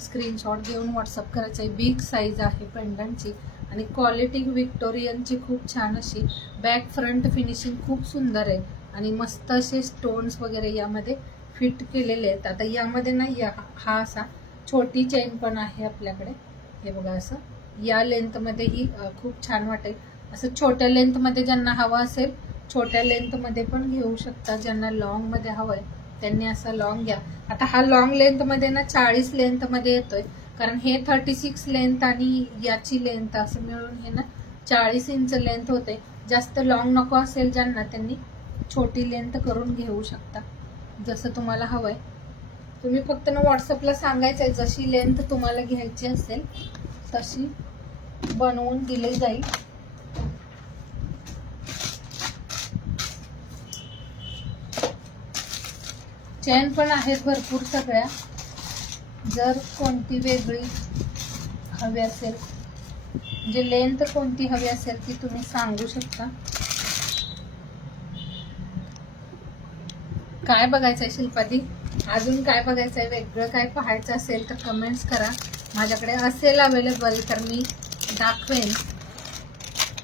स्क्रीनशॉट घेऊन व्हॉट्सअप करायचा आहे. बिग साईज आहे पेंडंटची आणि क्वालिटी विक्टोरियनची खूप छान अशी. बॅक फ्रंट फिनिशिंग खूप सुंदर आहे आणि मस्त असे स्टोन्स वगैरे यामध्ये फिट केलेले आहेत. आता यामध्ये ना हा असा छोटी चेन पण आहे आपल्याकडे. हे बघा असं या लेंथ मध्ये ही खूप छान वाटेल. असं छोट्या लेंथ मध्ये ज्यांना हवा असेल छोट्या लेंथ मध्ये पण घेऊ शकता. ज्यांना लॉंग मध्ये हवंय त्यांनी असा लॉंग घ्या. आता हा लॉंग लेंथ मध्ये ना 40 लेंथ मध्ये येतोय, कारण हे 36 लेंथ आणि याची लेंथ असं मिळून हे ना 40 इंच लेंथ होते. जास्त लॉंग नको असेल ज्यांना त्यांनी छोटी लेंथ करून घेऊ शकता. जसं तुम्हाला हवंय तुम्ही फक्त ना व्हॉट्सअपला सांगायचंय, जशी लेंथ तुम्हाला घ्यायची असेल तशी बनवून दिली जाईल. चेन पण आहेत भरपूर सगळ्या. जर कोणती वेगळी हवी असेल, म्हणजे लेंथ कोणती हवी असेल ती तुम्ही सांगू शकता. काय बघायचंय शिल्पादी, अजून काय बघायचंय, वेगळं काय पाहायचं असेल तर कमेंट्स करा. माझ्याकडे असेल अवेलेबल तर मी दाखवेन.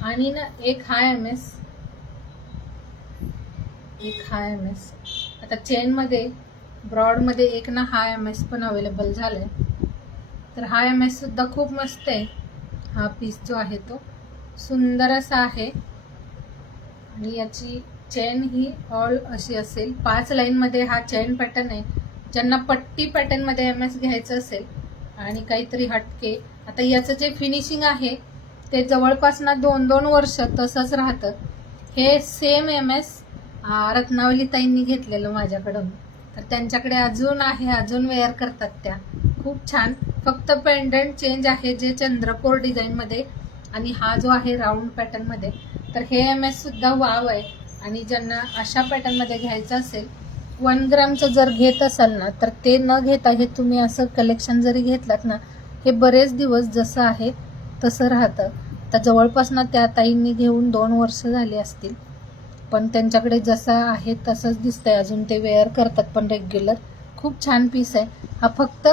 आणि ना एक हा MS, एक हा MS. आता चेन मध्ये ब्रॉड मध्ये एक ना हा MS पण अवेलेबल झालाय. तर हा MS सुद्धा खूप मस्त आहे. हा पीस जो आहे तो सुंदर असा आहे आणि याची चेन ही ऑल अशी असेल. 5 लाईन मध्ये हा चेन पॅटर्न आहे. ज्यांना पट्टी पॅटर्न मध्ये MS घ्यायचं असेल आणि काहीतरी हटके, आता याचं जे फिनिशिंग आहे ते जवळपास ना 2-2 वर्ष तसंच राहतं. हे सेम MS रत्नावली ताईंनी घेतलेलं माझ्याकडून, तर त्यांच्याकडे अजून आहे, अजून वेअर करतात त्या. खूप छान. फक्त पेंडंट चेंज आहे जे चंद्रकोर डिझाईन मध्ये आणि हा जो आहे राऊंड पॅटर्न मध्ये. तर हे MS सुद्धा वाव आहे. आणि ज्यांना अशा पॅटर्न मध्ये घ्यायचं असेल, 1 ग्रामचं जर घेत असाल ना तर ते न घेता हे तुम्ही असं कलेक्शन जरी घेतलात ना, हे बरेच दिवस जसं आहे तसं राहतं. तर जवळपास ना त्या ताईंनी घेऊन 2 वर्ष झाली असतील, पण त्यांच्याकडे जसं आहे तसंच दिसतंय अजून. ते वेअर करतात पण रेग्युलर. खूप छान पीस आहे. हा फक्त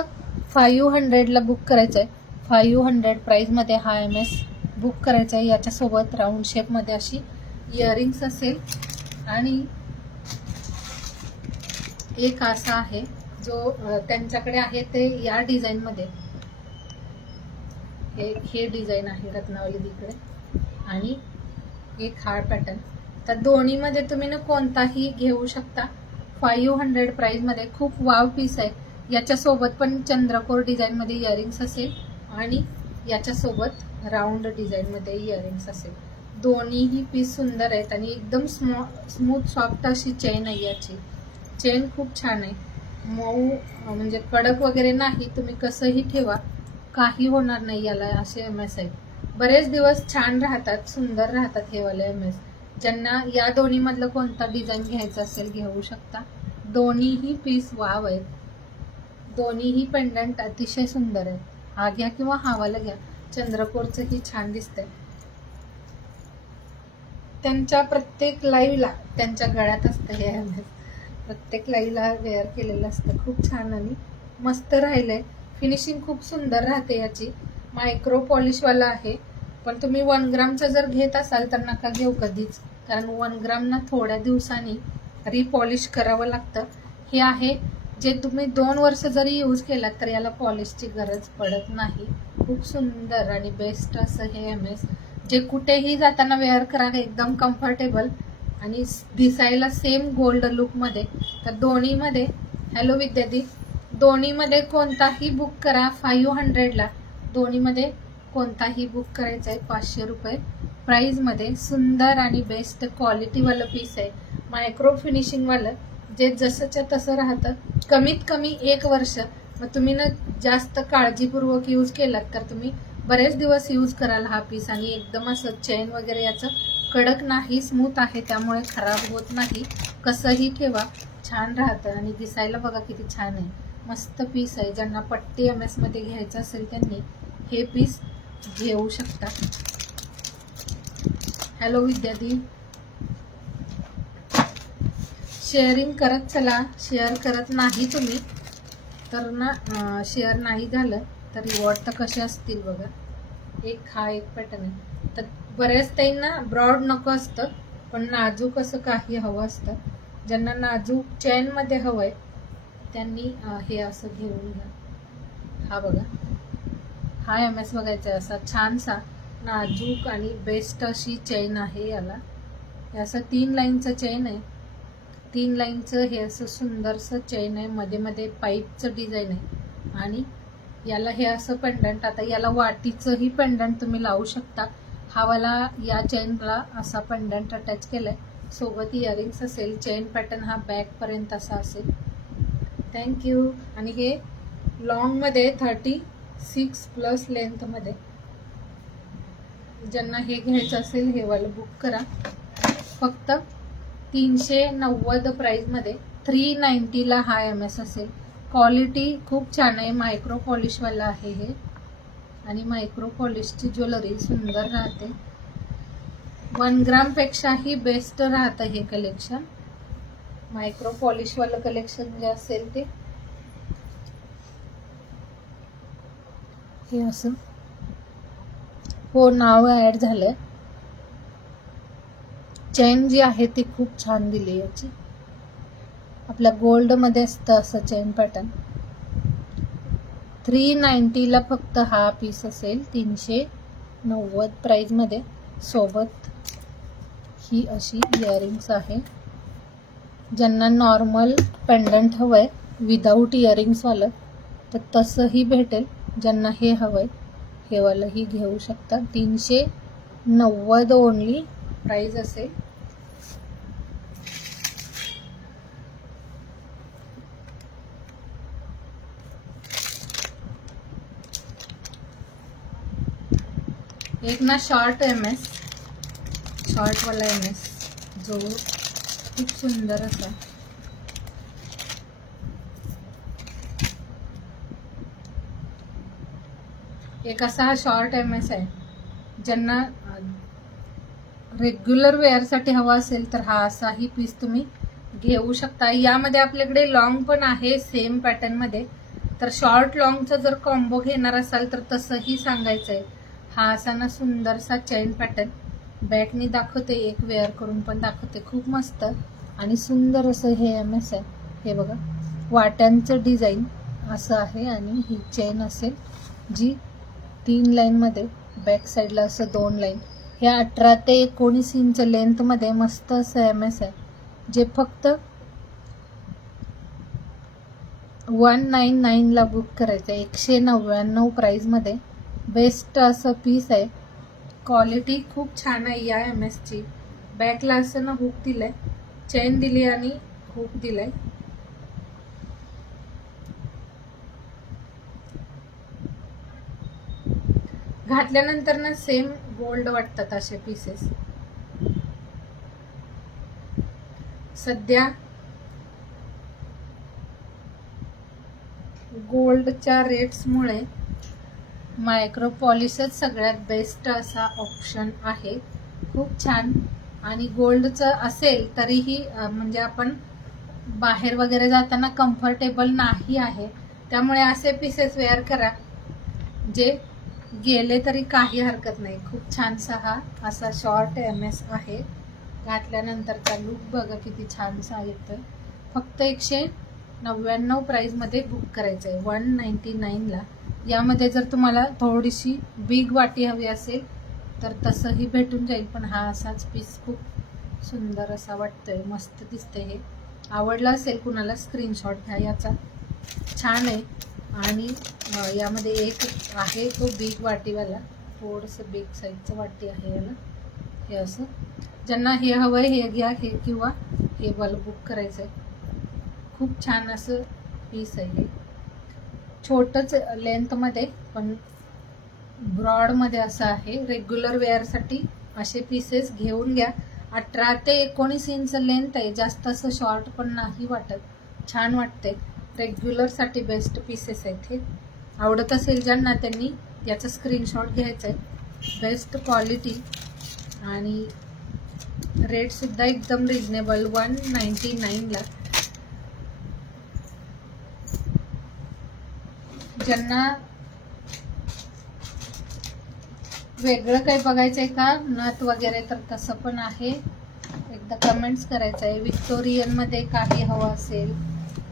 500 ला बुक करायचा आहे. 500 प्राइस मध्ये हा MS बुक करायचा आहे. याच्यासोबत राऊंड शेप मध्ये अशी इयरिंग्स असेल आणि एक असा आहे जो त्यांच्याकडे आहे ते या डिझाईन मध्ये. हे डिझाईन आहे रत्नावली तिकडे आणि एक हार्ड पॅटर्न. तर दोन्ही मध्ये तुम्ही ना कोणताही घेऊ शकता. 500 प्राइस मध्ये खूप वाव पीस आहे. याच्यासोबत पण चंद्रकोर डिझाईनमध्ये इयरिंग्स असेल आणि याच्यासोबत राऊंड डिझाईनमध्ये इयरिंग्स असेल. दोन्हीही पीस सुंदर आहेत आणि एकदम स्मूथ सॉफ्ट अशी चेन आहे. याची चेन खूप छान आहे, मऊ म्हणजे कडक वगैरे नाही. तुम्ही कसंही ठेवा काही होणार नाही याला. असे MS आहेत, बरेच दिवस छान राहतात, सुंदर राहतात हे वाले MS. ज्यांना या दोन्ही मधलं कोणता डिझाईन घ्यायचा असेल घेऊ शकता. दोन्हीही पीस वाव आहेत. दोन्हीही पेंडंट अतिशय सुंदर आहे. हा घ्या किंवा हा वाला घ्या. चंद्रकोरचं ही छान दिसतंय. त्यांच्या प्रत्येक लाईव्हला त्यांच्या गळ्यात असतं हे MS. प्रत्येक लाईव्हला वेअर केलेलं असतं. खूप छान आणि मस्त राहिलंय. फिनिशिंग खूप सुंदर राहते याची. मायक्रो पॉलिशवाला आहे, पण तुम्ही 1 ग्रामचा जर घेत असाल तर नका घेऊ कधीच, कारण 1 ग्रामना थोड्या दिवसांनी रिपॉलिश करावं लागतं. हे आहे जे तुम्ही 2 वर्ष जरी यूज केलात तर याला पॉलिशची गरज पडत नाही. खूप सुंदर आणि बेस्ट असं हे MS, जे कुठेही जाताना वेअर करा, एकदम कम्फर्टेबल आणि दिसायला सेम गोल्ड लुकमध्ये. तर दोन्हीमध्ये, हॅलो विद्यार्थी, दोन्हीमध्ये कोणताही बुक करा 500ला. दोन्हीमध्ये कोणताही बुक करायचा आहे 500 रुपये प्राईजमध्ये. सुंदर आणि बेस्ट क्वालिटीवालं पीस आहे, मायक्रो फिनिशिंगवालं, जे जसंच्या तसं राहतं. कमीत कमी 1 वर्ष. मग तुम्ही ना जास्त काळजीपूर्वक यूज केलात तर तुम्ही बरेच दिवस यूज कराल हा पीस. आणि एकदम असं चेन वगैरे याचं कडक नाही, स्मूथ आहे, त्यामुळे खराब होत नाही. कसंही ठेवा छान राहतं आणि दिसायला बघा किती छान आहे. मस्त पीस आहे. ज्यांना पट्टी MS मध्ये घ्यायचं असेल त्यांनी हे पीस घेऊ शकता. हॅलो विद्यार्थी, शेअरिंग करत चला. शेअर करत नाही तुम्ही तर ना, शेअर नाही झालं तर रिवॉर्ड तर कसे असतील बघा. हा एक पॅटर्न आहे. तर बऱ्याच ताईंना ब्रॉड नको असतं, पण नाजूक असं काही हवं असतं. ज्यांना नाजूक चेनमध्ये हवं आहे त्यांनी हे असं घेऊन घ्या. हा बघा, हा MS बघायचा आहे. असा छानसा नाजूक आणि बेस्ट अशी चेन आहे याला. हे असं 3 लाईनचं चेन आहे. 3 लाईनचं हे असं सुंदरसं चेन आहे. मध्ये मध्ये पाईपचं डिझाईन आहे आणि याला हे असं पेंडंट. आता याला वाटीचंही पेंडंट तुम्ही लावू शकता. हा वाला या चेनला असा पेंडंट अटॅच केलाय, सोबत इयरिंग्स असेल. चेन पॅटर्न हा बॅक पर्यंत असा असेल. थँक्यू. आणि हे लॉंग मध्ये 36+ लेंथ मध्ये. ज्यांना हे घ्यायचं असेल हे वाला बुक करा. फक्त 390 प्राइस मध्ये 390ला हा MS असेल. क्वालिटी खूप छान आहे. मायक्रो पॉलिश वाला आहे हे आणि मायक्रो पॉलिशची ज्वेलरी सुंदर राहते. 1 ग्राम पेक्षाही बेस्ट राहतं हे कलेक्शन. मायक्रो पॉलिश वालं कलेक्शन जे असेल ते हे असं. हो, नाव ऍड झालंय. चेन जी आहे ती खूप छान दिली याची. आपल्या गोल्ड मध्ये असतं असं चेन पॅटर्न. 390ला फक्त हा पीस असेल. 390 प्राइस मध्ये. सोबत ही अशी इयरिंग्स आहे. ज्यांना नॉर्मल पेंडंट हवंय विदाऊट इयरिंग्स वालं तर तसंही भेटेल. ज्यांना हे हवंय हे वालंही घेऊ शकता. 390 ओनली प्राइस असेल. एक ना शॉर्ट MS, शॉर्ट वाला MS जो खूप सुंदर असा. एक असा हा शॉर्ट MS आहे. ज्यांना रेग्युलर वेअरसाठी हवा असेल तर हा असाही पीस तुम्ही घेऊ शकता. यामध्ये आपल्याकडे लॉंग पण आहे सेम पॅटर्न मध्ये. तर शॉर्ट लॉंगचा जर कॉम्बो घेणार असाल तर तसंही सांगायचं आहे. हा असा ना सुंदरसा चेन पॅटर्न. बॅकनी दाखवते, एक वेअर करून पण दाखवते. खूप मस्त आणि सुंदर असं हे MS आहे. हे बघा, वाट्यांचं डिझाईन असं आहे आणि ही चेन असेल जी 3 लाईन मध्ये. बॅक साईडला असं 2 लाईन. हे 18 ते 19 इंच लेंथ मध्ये मस्त असं MS आहे, जे फक्त 199 ला बुक करायचं आहे. 199 प्राईजमध्ये बेस्ट असं पीस आहे. क्वालिटी खूप छान आहे या MS ची. बॅकला असं ना हुक दिलंय, चेन दिली आणि हुक दिलंय. घातल्यानंतर ना सेम गोल्ड वाटतात असे पीसेस. सध्या गोल्डच्या रेट्समुळे मायक्रो पॉलिशच सगळ्यात बेस्ट असा ऑप्शन आहे. खूप छान. आणि गोल्डचं असेल तरीही म्हणजे आपण बाहेर वगैरे जाताना कम्फर्टेबल नाही आहे, त्यामुळे असे पीसेस वेअर करा जे गेले तरी काही हरकत नाही. खूप छानसा हा असा शॉर्ट MS आहे. घातल्यानंतरचा लुक बघा किती छानसा येतोय. फक्त 199 प्राईजमध्ये बुक करायचं आहे. 199 यामध्ये जर तुम्हाला थोडीशी बिग वाटी हवी असेल तर तसंही भेटून जाईल. पण हा असाच पीस खूप सुंदर असा वाटतोय, मस्त दिसते. हे आवडलं असेल कुणाला स्क्रीनशॉट घ्या याचा, छान आहे. आणि यामध्ये एक आहे तो बिग वाटीवाला, थोडंसं बिग साईजचं वाटी आहे याला. हे असं ज्यांना हे हवंय हे घ्या, हे किंवा हे वाला बुक करायचं आहे. खूप छान असं पीस आहे हे. छोटंच लेंथमध्ये पण ब्रॉडमध्ये असं आहे. रेग्युलर वेअरसाठी असे पीसेस घेऊन घ्या. 18 ते 19 इंच लेंथ आहे, जास्त असं शॉर्ट पण नाही वाटत, छान वाटते. रेग्युलरसाठी बेस्ट पीसेस आहेत हे. आवडत असेल ज्यांना त्यांनी याचा स्क्रीनशॉट घ्यायचा आहे. बेस्ट क्वालिटी आणि रेटसुद्धा एकदम रिजनेबल. 199 ज्यांना वेगळं काही बघायचंय का नथ वगैरे तर तसं पण आहे, एकदा कमेंट्स करायचं आहे. विक्टोरियन मध्ये काही हवं असेल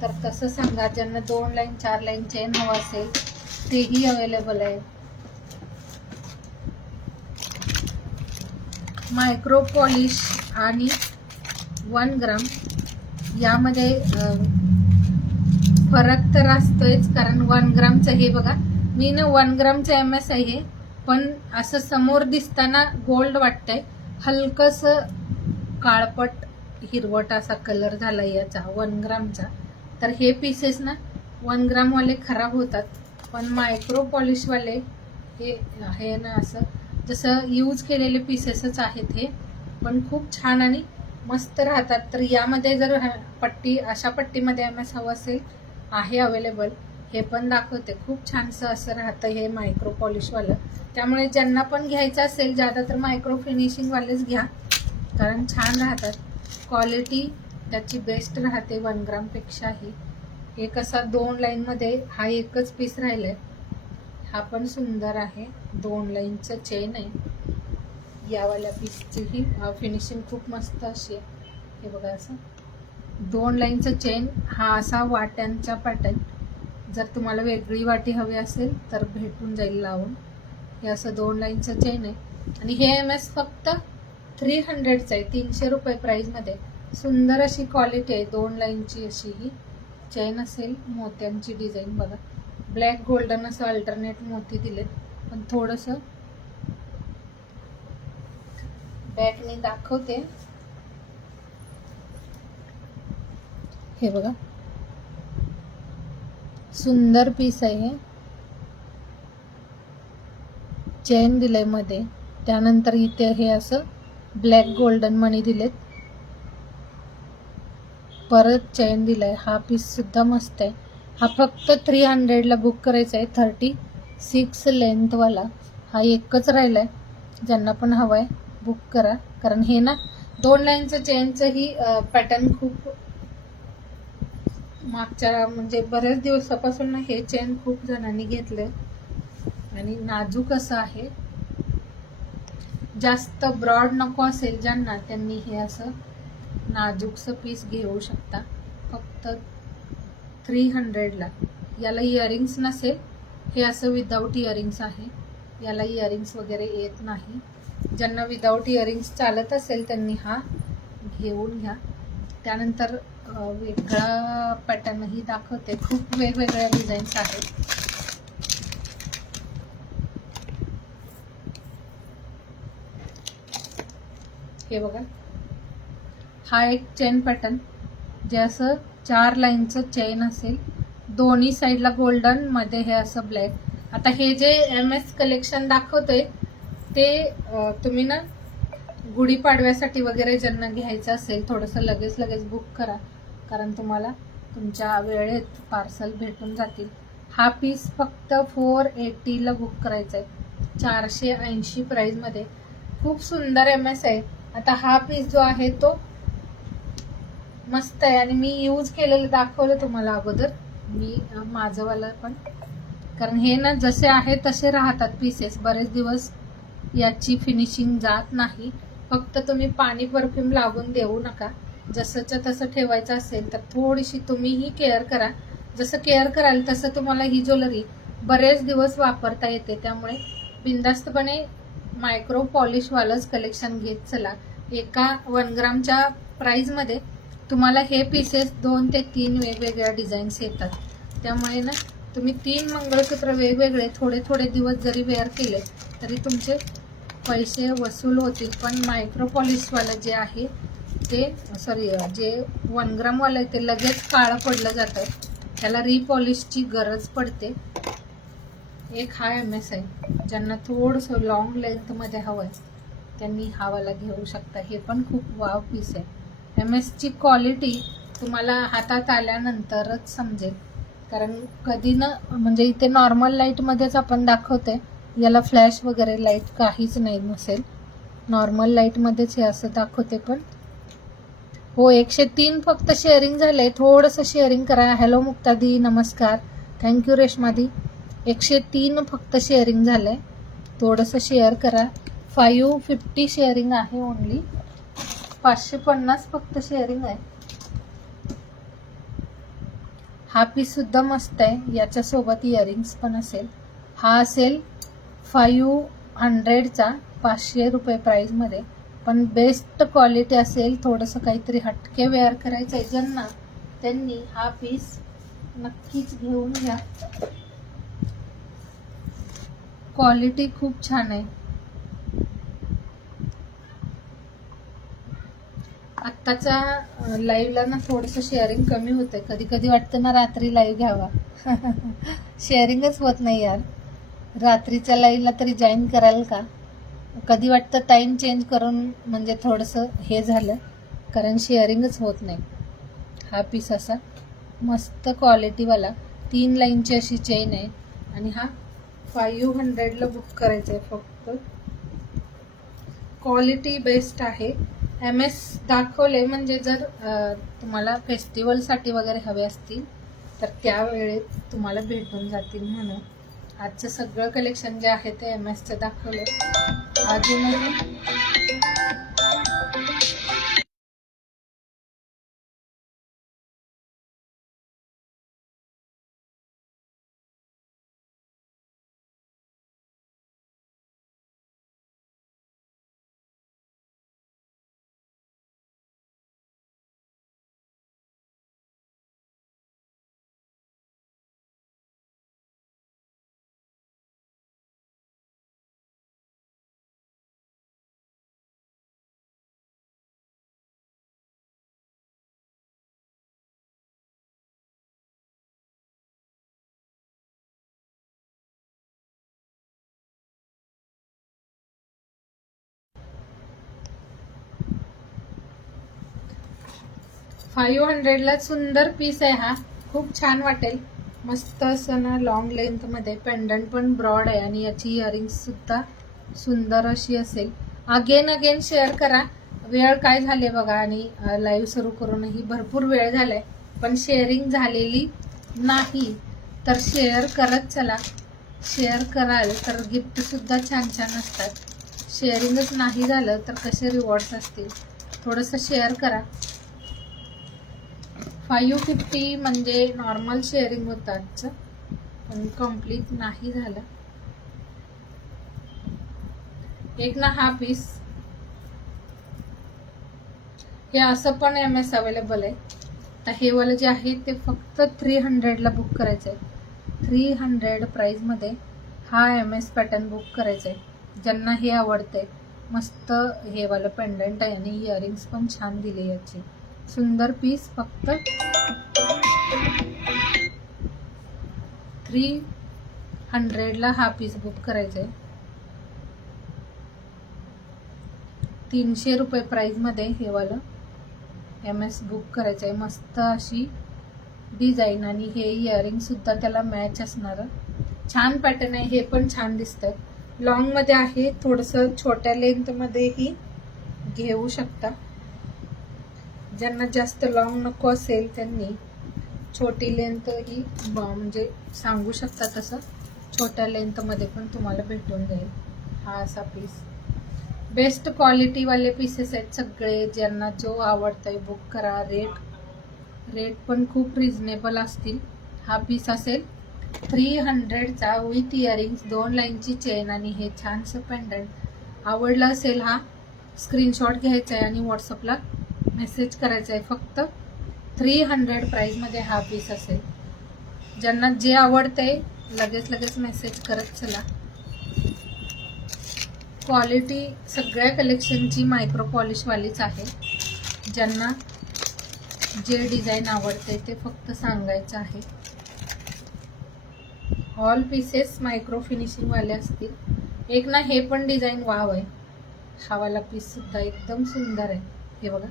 तर तसं सांगा. ज्यांना 2 लाईन 4 लाईन चेन हवं असेल तेही अवेलेबल आहे. मायक्रो पॉलिश आणि 1 ग्राम यामध्ये फरक तर असतोच, कारण 1 ग्रामचं हे बघा, मी ना 1 ग्रामचं MS आहे हे, पण असं समोर दिसताना गोल्ड वाटतंय. हलकस काळपट हिरवट असा कलर झाला याचा 1 ग्रामचा. तर हे पीसेस ना 1 ग्रामवाले खराब होतात, पण मायक्रो पॉलिशवाले हे ना असं जसं यूज केलेले पीसेसच आहेत हे, पण खूप छान आणि मस्त राहतात. तर यामध्ये जर पट्टी अशा पट्टीमध्ये MS हवं असेल आहे अवेलेबल, हे पण दाखवते. खूप छानसं असं राहतं हे मायक्रो पॉलिशवालं. त्यामुळे ज्यांना पण घ्यायचं असेल ज्यादा तर मायक्रो फिनिशिंगवालेच घ्या, कारण छान राहतात. क्वालिटी त्याची बेस्ट राहते 1 ग्रामपेक्षाही. एक असा 2 लाईनमध्ये हा एकच पीस राहिलाय, हा पण सुंदर आहे. 2 लाईनचं चेन आहे. यावाल्या पीसची ही फिनिशिंग खूप मस्त अशी आहे. हे बघा असं 2 लाईनचं चेन, हा असा वाट्यांचा पॅटर्न. जर तुम्हाला वेगळी वाटी हवी असेल तर भेटून जाईल लावून. हे असं 2 लाईनचं चेन आहे. आणि हे MS फक्त 300चं आहे, 300 रुपये प्राईजमध्ये. सुंदर अशी क्वालिटी आहे. 2 लाईनची अशी ही चेन असेल, मोत्यांची डिझाईन बघा, ब्लॅक गोल्डन असं अल्टरनेट मोती दिलेत. पण थोडंसं बॅकने दाखवते. हे बघा सुंदर पीस आहे हे. चेन दिलंय मध्ये, त्यानंतर इथे हे असं ब्लॅक गोल्डन मणी दिलेत, परत चेन दिलाय. हा पीस सुद्धा मस्त आहे. हा फक्त 300ला बुक करायचा आहे. 36 लेंथवाला हा एकच राहिलाय. ज्यांना पण हवाय बुक करा, कारण हे ना 2 लाईनचं चेनचं ही पॅटर्न खूप मागच्या म्हणजे बऱ्याच दिवसापासून ना हे चेन खूप जणांनी घेतले आणि नाजूक असं आहे. जास्त ब्रॉड नको असेल ज्यांना, त्यांनी हे असं नाजूकसं पीस घेऊ शकता. फक्त 300ला. याला इयरिंग्स नसेल, हे असं विदाऊट इयरिंग्स आहे. याला इयरिंग्स वगैरे येत नाही. ज्यांना विदाऊट इयरिंग्स चालत असेल त्यांनी हा घेऊन घ्या. त्यानंतर वेगळा पॅटर्नही दाखवते. खूप वेगवेगळ्या डिझाईन्स आहेत. हे बघा, हा एक चेन पॅटर्न, जे असं 4 लाईनचं चेन असेल, दोन्ही साईडला गोल्डन, मध्ये हे असं ब्लॅक. आता हे जे MS कलेक्शन दाखवतोय ते तुम्ही ना गुढीपाडव्यासाठी वगैरे ज्यांना घ्यायचं असेल, थोडंसं लगेच बुक करा, कारण तुम्हाला तुमच्या वेळेत पार्सल भेटून जातील. हा पीस फक्त 480 बुक करायचा आहे, 480 प्राईजमध्ये. खूप सुंदर MS आहे. आता हा पीस जो आहे तो मस्त आहे आणि मी यूज केलेलं दाखवलं तुम्हाला अगोदर, मी माझंवालं पण, कारण हे ना जसे आहे तसे राहतात पीसेस, बरेच दिवस याची फिनिशिंग जात नाही. फक्त तुम्ही पाणी परफ्यूम लागून देऊ नका. जसंच्या तसं ठेवायचं असेल तर थोडीशी तुम्हीही केअर करा. जसं केअर कराल तसं तुम्हाला ही ज्वेलरी बरेच दिवस वापरता येते. त्यामुळे बिनधास्तपणे मायक्रो पॉलिशवालंच कलेक्शन घेत चला. एका 1 ग्रामच्या प्राईजमध्ये तुम्हाला हे पीसेस 2 ते 3 वेगवेगळ्या डिझाईन्स येतात. त्यामुळे ना तुम्ही 3 मंगळसूत्र वेगवेगळे थोडे दिवस जरी वेअर केले तरी तुमचे पैसे वसूल होतील. पण मायक्रो पॉलिशवालं जे आहे ते जे 1 ग्रामवालं आहे ते लगेच काळं पडलं जातं, त्याला रिपॉलिशची गरज पडते. एक हा MS आहे, ज्यांना थोडंसं लॉंग लेंथमध्ये हवं आहे त्यांनी हा वाला घेऊ शकता. हे पण खूप वाव पीस आहे. MSची क्वालिटी तुम्हाला हातात आल्यानंतरच समजेल, कारण कधी ना, म्हणजे इथे नॉर्मल लाईटमध्येच आपण दाखवते, याला फ्लॅश वगैरे लाईट काहीच नाही नसेल, नॉर्मल लाईटमध्येच हे असं दाखवते. पण हो, 103 फक्त शेअरिंग झालंय. थोडंसं शेअरिंग करा. हॅलो मुक्तादी, नमस्कार, थँक्यू रेश्मादी. 103 फक्त शेअरिंग झालंय, थोडंसं शेअर करा. 550 शेअरिंग आहे ओनली, 550 फक्त शेअरिंग आहे. हा पीस सुद्धा मस्त आहे, याच्यासोबत इयरिंग्स पण असेल. हा असेल 500चा, 500 रुपये प्राईजमध्ये, पण बेस्ट क्वालिटी असेल. थोडंसं काहीतरी हटके वेअर करायचं आहे ज्यांना, त्यांनी हा पीस नक्कीच घेऊन घ्या. क्वालिटी खूप छान आहे. आत्ताच्या लाईव्हला ना थोडंसं शेअरिंग कमी होतंय. कधी वाटतं ना रात्री लाईव्ह घ्यावा, शेअरिंगच होत नाही यार. रात्रीच्या लाईव्हला तरी जॉईन कराल का? कधी वाटतं टाईम चेंज करून, म्हणजे थोडंसं हे झालं, कारण शेअरिंगच होत नाही. हा पीस असा मस्त क्वालिटीवाला 3 लाईनची अशी चेन आहे आणि हा 500ला बुक करायचं आहे फक्त. क्वालिटी बेस्ट आहे. MS दाखवले, म्हणजे जर तुम्हाला फेस्टिवलसाठी वगैरे हवे असतील तर त्यावेळेत तुम्हाला भेटून जातील. म्हणून आजचं सगळं कलेक्शन जे आहे ते MSचं दाखवलं. अजूनही $500ला सुंदर पीस आहे हा, खूप छान वाटेल. मस्त असं ना लॉंग लेंथमध्ये, पेंडंट पण ब्रॉड आहे आणि याची इयरिंग्स सुद्धा सुंदर अशी असेल. अगेन शेअर करा. वेळ काय झाले बघा, आणि लाईव्ह सुरू करूनही भरपूर वेळ झालाय, पण शेअरिंग झालेली नाही. तर शेअर करत चला. शेअर कराल तर गिफ्ट सुद्धा छान असतात. शेअरिंगच नाही झालं तर कसे रिवॉर्ड्स असतील. थोडंसं शेअर करा. 550 म्हणजे नॉर्मल शेअरिंग होतं आजचं, पण कम्प्लीट नाही झालं. एक ना हा पीस हे असं पण MS अवेलेबल आहे. तर हे वालं जे आहे ते फक्त 300ला बुक करायचं आहे. 300 प्राईजमध्ये हा MS पॅटर्न बुक करायचा आहे. ज्यांना हे आवडतंय, मस्त हे वालं पेंडंट आहे आणि इयरिंग्स पण छान दिले याची. सुंदर पीस. फक्त 300ला हा पीस बुक करायचा आहे. 300 रुपये प्राईजमध्ये हे वालं MS बुक करायचं आहे. मस्त अशी डिझाईन आणि हे इयरिंग सुद्धा त्याला मॅच असणार. छान पॅटर्न आहे. हे पण छान दिसतं. लॉंग मध्ये आहे, थोडंसं छोट्या लेंथ मध्येही घेऊ शकता. ज्यांना जास्त लॉंग नको असेल त्यांनी छोटी लेंथ ही म्हणजे सांगू शकता. तसं छोट्या लेंथ मध्ये पण तुम्हाला भेटून जाईल हा असा पीस. बेस्ट क्वालिटी वाले पीसेस आहेत सगळे. ज्यांना जो आवडतंय बुक करा. रेट पण खूप रिझनेबल असतील. हा पीस असेल 300चा विथ इयरिंग्स, 2 लाईनची चेन आणि हे छानसं पेंडंट. आवडलं असेल हा स्क्रीनशॉट घ्यायचा आहे आणि व्हॉट्सअपला मेसेज करायचा आहे. फक्त 300 प्राईजमध्ये हा पीस असेल. ज्यांना जे आवडतंय लगेच मेसेज करत चला. क्वालिटी सगळ्या कलेक्शनची मायक्रो पॉलिशवालीच आहे. ज्यांना जे डिझाईन आवडते ते फक्त सांगायचं आहे. ऑल पीसेस मायक्रो फिनिशिंग वाले असतील. एक ना हे पण डिझाईन वाव आहे. हा वाला पीस सुद्धा एकदम सुंदर आहे. हे बघा,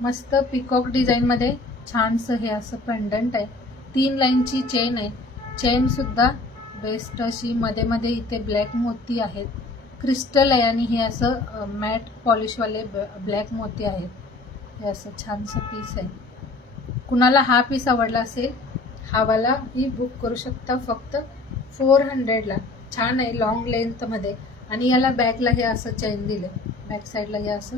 मस्त पिकॉक डिझाईन मध्ये छानसं हे असं पेंडंट आहे. 3 लाईनची चेन आहे. चेन सुद्धा बेस्ट अशी. मध्ये इथे ब्लॅक मोती आहेत. क्रिस्टल आहे आणि हे असं मॅट पॉलिशवाले ब्लॅक मोती आहेत. हे असं छानसं पीस आहे. कुणाला हा पीस आवडला असेल हा वाला ही बुक करू शकता. फक्त 400ला. छान आहे लॉंग लेंथ मध्ये आणि याला बॅकला हे असं चेन दिले. बॅक साईडला हे असं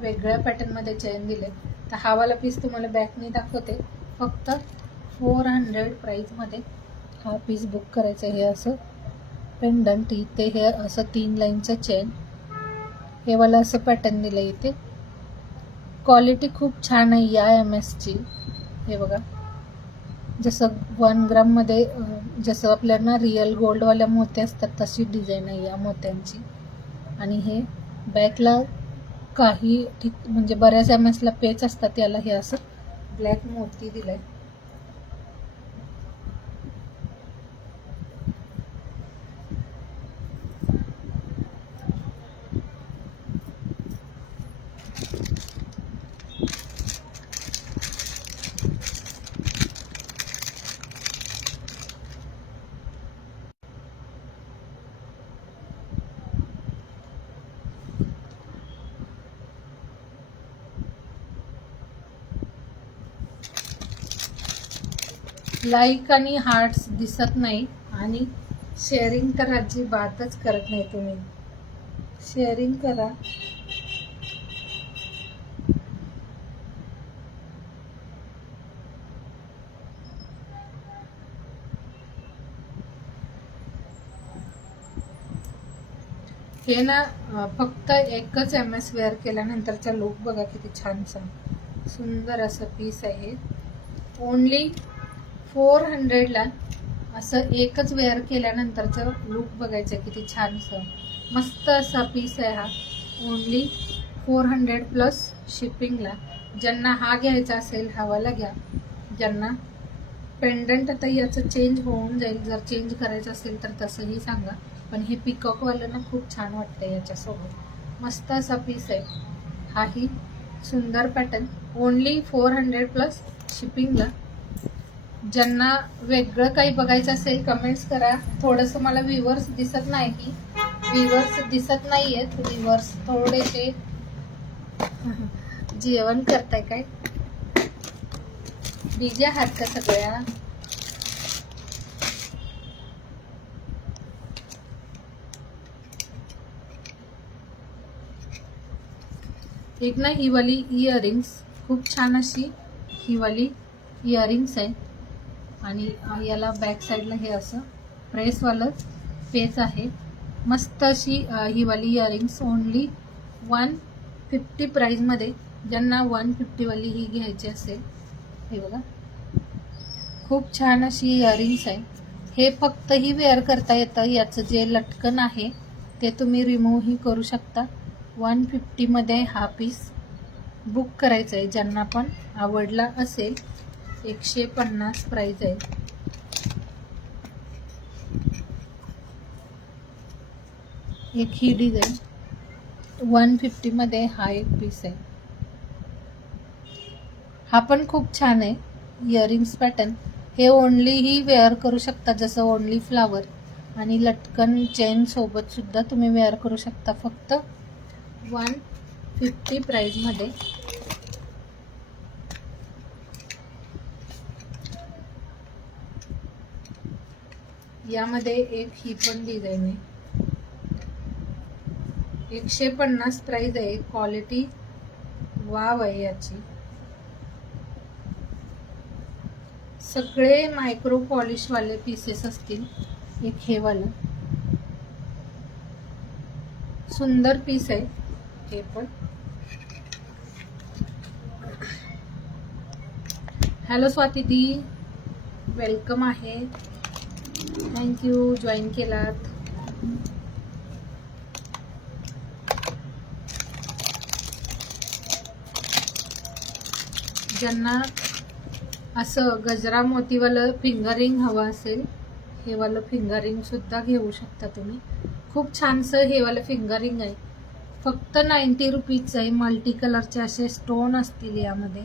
वेगळ्या पॅटर्न मध्ये चेन दिले. तर हा वाला पीस तुम्हाला बॅकने दाखवते. फक्त 400 प्राइस मध्ये हा पीस बुक करायचा. हे असं पेंडंट, इथे हे असं 3 लाईनचं चेन, हे वाला असं पॅटर्न दिलं. इथे क्वालिटी खूप छान आहे या MS ची. हे बघा, जसं 1 ग्राम मध्ये जसं आपल्याला रिअल गोल्ड वाल्या मोत्या असतात तशी डिझाईन आहे या मोत्यांची. आणि हे बॅकला काही म्हणजे बऱ्याच MS ला पेच असतात, याला हे असं ब्लॅक मोती दिलंय. लाईक आणि हार्ट्स दिसत नाही आणि शेअरिंग तर अजिबातच करत नाही तुम्ही. शेअरिंग करा. हे ना फक्त एकच MS वेअर केल्यानंतरचा लुक बघा किती छानसा सुंदर असं पीस आहे. ओनली 400ला असं एकच वेअर केल्यानंतरचं लुक बघायचं किती छानसं मस्त असा पीस आहे हा. ओनली 400 प्लस शिपिंगला. ज्यांना हा घ्यायचा असेल हवाला घ्या. ज्यांना पेंडंट आता याचं चेंज होऊन जाईल, जर चेंज करायचं असेल तर तसंही सांगा. पण हे पिकॉकवालं ना खूप छान वाटतं याच्यासोबत. मस्त असा पीस आहे. हाही सुंदर पॅटर्न. ओनली 400 प्लस शिपिंगला. ज्यांना वेगळं काही बघायचं असेल कमेंट्स करा. थोडंसं मला व्ह्यूवर्स दिसत नाही. व्ह्यूवर्स दिसत नाहीयेत. व्ह्यूवर्स थोडेसे जेवण करताय काय? बिझी आहात का सगळ्या? एक ना ही वाली इयरिंग्स खूप छान अशी ही वाली इयरिंग्स आहे आणि याला बॅक साईडला हे असं प्रेसवालं पेच आहे. मस्त अशी ही वाली इयरिंग्स. ओनली 150 प्राइसमध्ये ज्यांना 150 वाली ही घ्यायची असेल, हे बघा खूप छान अशी इयरिंग्स आहे. हे फक्त ही वेअर करता येतं. याचं जे लटकन आहे ते तुम्ही रिमूव्ह ही करू शकता. 150 मध्ये हा पीस बुक करायचा आहे. ज्यांना पण आवडला असेल, 150 प्राइस आहे. एक ही डिझाईन 150 मध्ये हा एक पीस आहे. हा पण खूप छान आहे इयरिंग्स पॅटर्न. हे ओनली ही वेअर करू शकता, जसं ओनली फ्लावर आणि लटकन चेन सोबत सुद्धा तुम्ही वेअर करू शकता. फक्त 150 प्राइस मध्ये. यामध्ये एक ही पण डिझाईन आहे. 150 प्राइस आहे. क्वालिटी वाव आहे याची. सगळे मायक्रो पॉलिश वाले पीसेस असतील. एक हे वाला सुंदर पीस आहे. हे पण. हॅलो स्वाती दी, वेलकम आहे. थँक्यू जॉईन केलात. ज्यांना असं गजरा मोतीवालं फिंगरिंग हवं असेल, हे वालं फिंगरिंग सुद्धा घेऊ शकता तुम्ही. खूप छानसं हे वालं फिंगरिंग आहे. फक्त 90 रुपीजचं आहे. मल्टी कलरचे असे स्टोन असतील यामध्ये.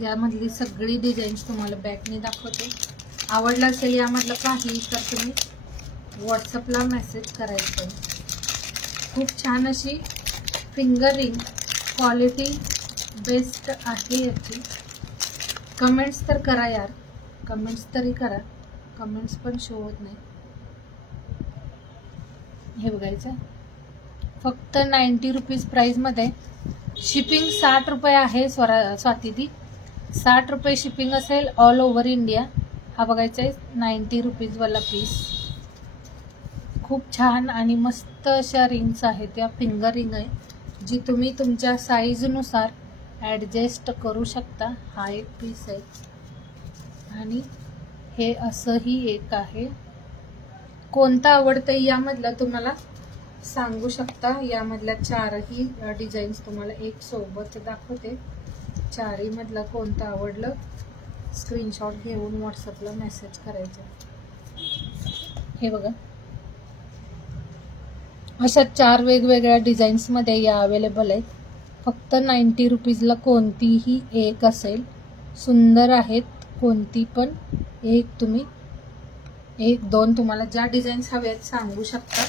यामधली सगळी डिझाईन्स तुम्हाला बॅकने दाखवते. आवडलं असेल यामधलं काही तर तुम्ही व्हॉट्सअपला मेसेज करायचं. खूप छान अशी फिंगरिंग, क्वालिटी बेस्ट आहे याची. कमेंट्स तर करा यार, कमेंट्स तरी करा. कमेंट्स पण शो होत नाही. हे बघायचं फक्त 90 रुपीज प्राइसमध्ये. शिपिंग 60 रुपये आहे स्वातीदी. 60 रुपये शिपिंग असेल ऑल ओव्हर इंडिया. हा बघायचा आहे 90 रुपीजवाला पीस. खूप छान आणि मस्त अशा रिंग्स आहेत. त्या फिंगर रिंग आहे, जी तुम्ही तुमच्या साईजनुसार ॲडजस्ट करू शकता. हा एक पीस आहे आणि हे असंही एक आहे. कोणतं आवडतं यामधलं तुम्हाला सांगू शकता. यामधल्या चारही डिझाईन्स तुम्हाला एक सोबत दाखवते. चारही मधलं कोणतं आवडलं स्क्रीनशॉट घेऊन व्हॉट्सअपला मेसेज करायचा. हे बघा अशा 4 वेगवेगळ्या डिझाईन्समध्ये या अवेलेबल आहेत. फक्त 90 रुपीजला कोणतीही एक असेल. सुंदर आहेत कोणती पण एक. तुम्ही 1-2 तुम्हाला ज्या डिझाईन्स हव्यात सांगू शकता.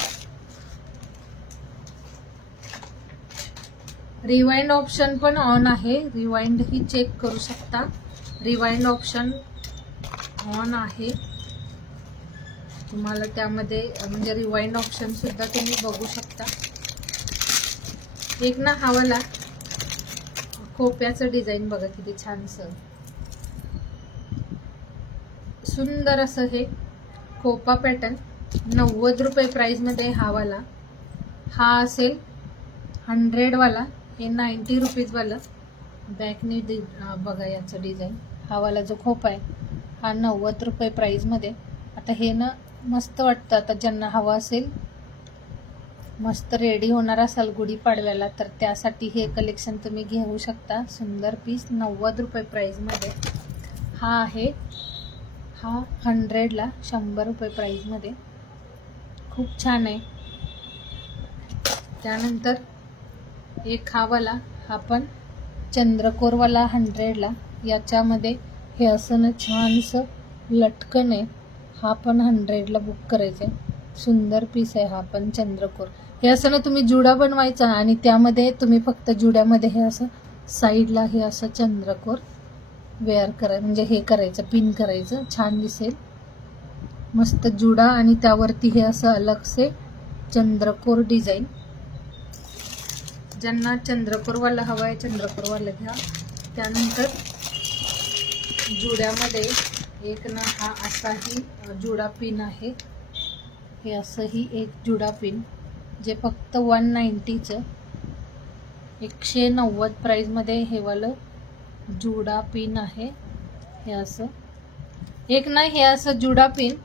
रिवाइंड ऑप्शन पण ऑन आहे. रिवाइंड ही चेक करू शकता. रिवाइंड ऑप्शन ऑन आहे. तुम्हाला त्यामध्ये म्हणजे रिवाइंड ऑप्शन सुद्धा तुम्ही बघू शकता. एक ना हवाला खोप्याचं डिझाईन बघा किती छानसं सुंदर असं हे खोपा पॅटर्न. 90 रुपये प्राइस मध्ये हावाला. हा असेल 100 वाला. हे 90 रुपीज वाला. बॅकने बघा याचं डिझाईन. हावाला जो खोपा आहे हा 90 रुपये प्राइस मध्ये. आता हे ना मस्त वाटतं. आता ज्यांना हवा असेल, मस्त रेडी होणार असाल गुढीपाडव्याला, तर त्यासाठी हे कलेक्शन तुम्ही घेऊ शकता. सुंदर पीस 90 रुपये प्राइस मध्ये. हा आहे हा 100ला 100 रुपये प्राइस मध्ये. खूप छान आहे. त्यानंतर एक हावाला, हा पण चंद्रकोरवाला 100ला. याच्यामध्ये हे असं ना छानसं लटकन आहे. हा पण 100ला बुक करायचं आहे. सुंदर पीस आहे हा पण चंद्रकोर. हे असं ना तुम्ही जुडा बनवायचा आणि त्यामध्ये तुम्ही फक्त जुड्यामध्ये हे असं साईडला हे असं चंद्रकोर वेअर करा, म्हणजे हे करायचं, पिन करायचं. छान दिसेल. मस्त जुडा आणि त्यावरती हे असं अलगसे चंद्रकोर डिझाईन. ज्यांना चंद्रकोरवाला हवा आहे चंद्रकोरवाला घ्या. त्यानंतर जुड्यामध्ये एक ना हा असाही जुडा पिन आहे. हे असंही एक जुडा पिन, जे फक्त 190चं. 190 प्राईजमध्ये हे वालं जुडा पिन आहे. हे असं एक नाही, हे असं जुडा पिन.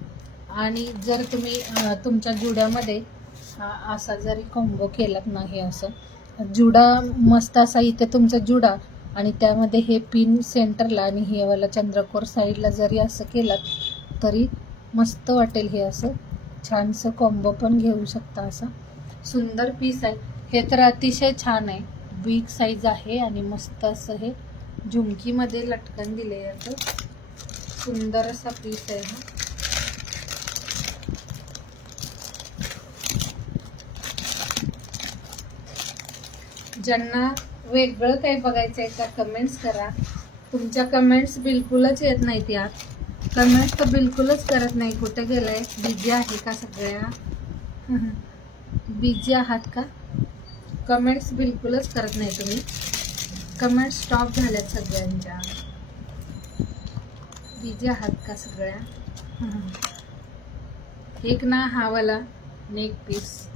आणि जर तुम्ही तुमच्या जुड्यामध्ये असा जरी कॉम्बो केलात ना, हे असं जुडा मस्त असा इथे तुमचा जुडा आणि त्यामध्ये हे पिन सेंटरला आणि हे वाला चंद्रकोर साईडला जरी असं केलात तरी मस्त वाटेल. हे असं छानसं कॉम्बो पण घेऊ शकता. असा सुंदर पीस आहे हे, तर अतिशय छान आहे. बिग साईज आहे आणि मस्त असं हे झुमकीमध्ये लटकन दिले याचं. सुंदर असा पीस आहे हा. ज्यांना वेगळं काही बघायचं आहे का कमेंट्स करा. तुमच्या कमेंट्स बिलकुलच येत नाहीत यार. कमेंट्स तर बिलकुलच करत नाही. कुठे गेलाय? बिझी आहे का सगळ्या? बिझी आहात का? कमेंट्स बिलकुलच करत नाही तुम्ही. कमेंट स्टॉप झाल्यात सगळ्यांच्या. बिझी आहात का सगळ्या? एक ना हा वाला नेक पीस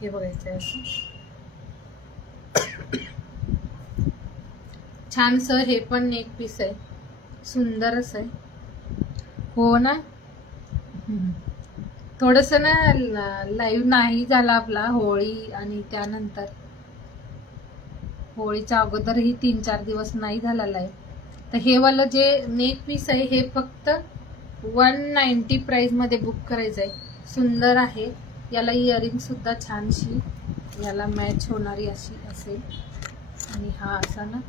हे बघायचं आहे असं छानसं. हे पण नेक पीस आहे, सुंदरच आहे. हो ना, थोडस ना लाईव्ह नाही झाला आपला होळी आणि त्यानंतर होळीच्या अगोदरही 3-4 दिवस नाही झाला लाईव्ह. तर हे वाला जे नेक पीस आहे हे फक्त 190 प्राइस मध्ये बुक करायचं आहे. सुंदर आहे. याला इयरिंग सुद्धा छानशी याला मॅच होणारी अशी असेल. आणि हा असा ना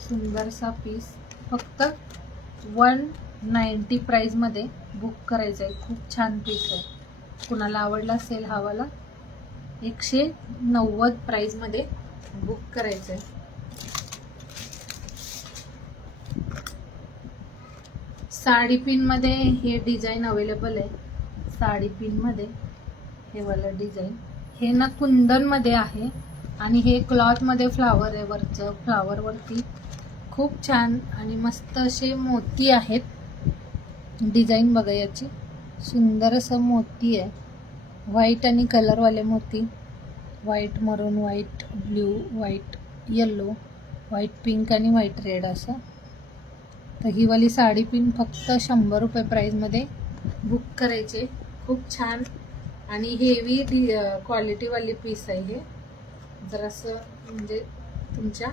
सुंदरसा पीस फक्त 190 प्राइस मध्ये बुक करायचा आहे. खूप छान पीस आहे. कुणाला आवडला असेल हा वाला 190 प्राइस मध्ये बुक करायचं आहे. साडी पिन मध्ये हे डिझाईन अवेलेबल आहे. साडी पिन मध्ये हे वाला डिझाईन हे ना कुंदन मध्ये आहे आणि हे क्लॉथ मध्ये फ्लावर आहे. वरचं फ्लावर वरती खूप छान आणि मस्त असे मोती आहेत. डिझाईन बघा याची, सुंदर असं मोती आहे. व्हाईट आणि कलरवाले मोती, व्हाईट मरून, white blue, white yellow, white pink आणि व्हाईट रेड असं. तर ही वाली साडी पिन फक्त 100 रुपये प्राइस मध्ये बुक करायचे. खूप छान आणि हेवी क्वालिटी वाली पीस आहे हे. जरासं म्हणजे तुमच्या